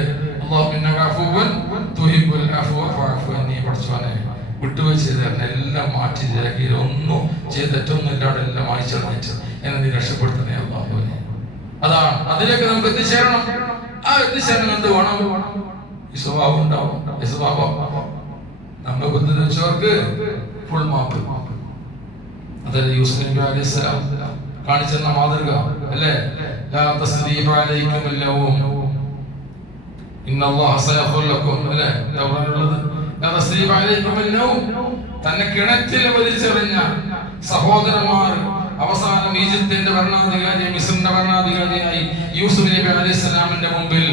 വിട്ടുവെച്ച് എല്ലാം മാറ്റി രേഖയിൽ ഒന്നും ചെയ്തിട്ടൊന്നും ഇല്ലാതെ എല്ലാം വായിച്ചു കളഞ്ഞിട്ട് എന്നെ നീ രക്ഷപ്പെടുത്തണേ അല്ലാഹുവേ. അതാണ്, അതിലേക്ക് നമുക്ക് എത്തിച്ചേരണം. ആ എത്തിച്ചേരണം എന്ത് വേണം? ഈ സ്വഭാവം ഉണ്ടാവും. ഈ സ്വഭാവം നമ്മെ ബുദ്ധിച്ചവർക്ക് ഫുൾ മാപ്പ്. അതല്ലേ യൂസുഫ് നബി അലൈഹിസ്സലാം കാണിച്ചെന്ന മാതൃക അല്ലേ? ലാ തസ്രീബ അലൈക്കും അല്ലവും ഇന്നല്ലാഹ സയഖുൽ ലക്കും അല്ലേ? ലാ തസ്രീബ അലൈക്കും അല്ലവും. തന്നെ കിണറ്റിൽ വലിച്ചെറിഞ്ഞ സഹോദരന്മാർ അവസാനം ഈജിപ്തിന്റെ ഭരണാധികാരി, മിസ്രിന്റെ ഭരണാധികാരിയായി യൂസുഫ് നബി അലൈഹിസ്സലാമിന്റെ മുമ്പിൽ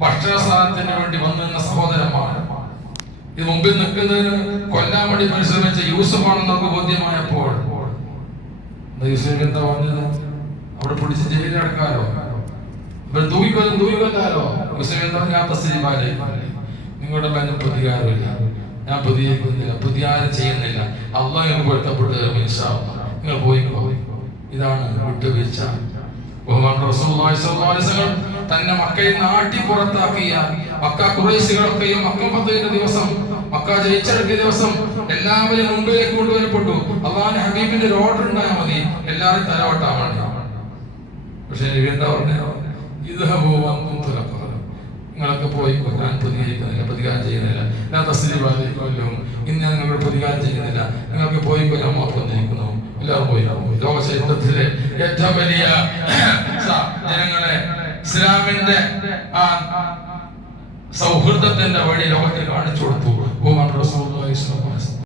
ഭക്ഷണസാധനത്തിന് വേണ്ടി വന്നു നിന്ന സഹോദരന്മാർ, ഇത് മുമ്പിൽ നിൽക്കുന്നത് കൊല്ലാൻ വേണ്ടി പരിശ്രമിച്ച യൂസുഫാണെന്ന് നമുക്ക് ബോധ്യമായപ്പോൾ യൂസുഫ് എന്താ പറഞ്ഞത്? അവിടെ പിടിച്ച് ജയിലിൽ അടക്കാലോ, തൂക്കിക്കൊല്ലാലോ. യൂസുഫ് എന്താ പറഞ്ഞ നിങ്ങളുടെ മേലെ പ്രതികാരമില്ല, ഞാൻ പ്രതികരിക്കുന്നില്ല, പ്രതികാരം ചെയ്യുന്നില്ല, അള്ളാഹ് ഞങ്ങൾ പൊരുത്തപ്പെട്ടു തരും, ഇൻഷാ അല്ലാഹ്, നിങ്ങൾ പോയിക്കോ. ഇതാണ് വിട്ടുവീഴ്ച. തന്നെ മക്കയിൽ നാട്ടി പുറത്താക്കിയ മക്ക ഖുറൈശികളൊക്കെയും മക്ക ഫതഹിന്റെ ദിവസം, മക്ക ജയിച്ചെടുക്കിയ ദിവസം എല്ലാവരും മുമ്പിലേക്ക് കൊണ്ടുവരപ്പെട്ടു. അള്ളാഹുവിന്റെ ഹബീബിന്റെ ഒരു ഓർഡർ ഉണ്ടായാൽ മതി, എല്ലാവരും തലവട്ടാൻ വേണ്ടി. പക്ഷെ നബി എന്താ പറഞ്ഞത്? നിങ്ങളൊക്കെ പോയിക്കോ, ഞാൻ പ്രതികരിക്കുന്നില്ല, പ്രതികാരം ചെയ്യുന്നില്ല. ഞാൻ തസ്ലീം ഇന്ന് ഞാൻ നിങ്ങളുടെ പ്രതികാരം ചെയ്യുന്നില്ല, നിങ്ങൾക്ക് പോയിക്കോ, ഞാൻ മാപ്പ് വന്നിരിക്കുന്നു. എല്ലാവരും പോയി. ലോക ചരിത്രത്തിലെ ഏറ്റവും വലിയ ജനങ്ങളെ ഇസ്ലാമിന്റെ സൗഹൃദത്തിന്റെ വഴി ലോകത്തിൽ കാണിച്ചു കൊടുത്തു.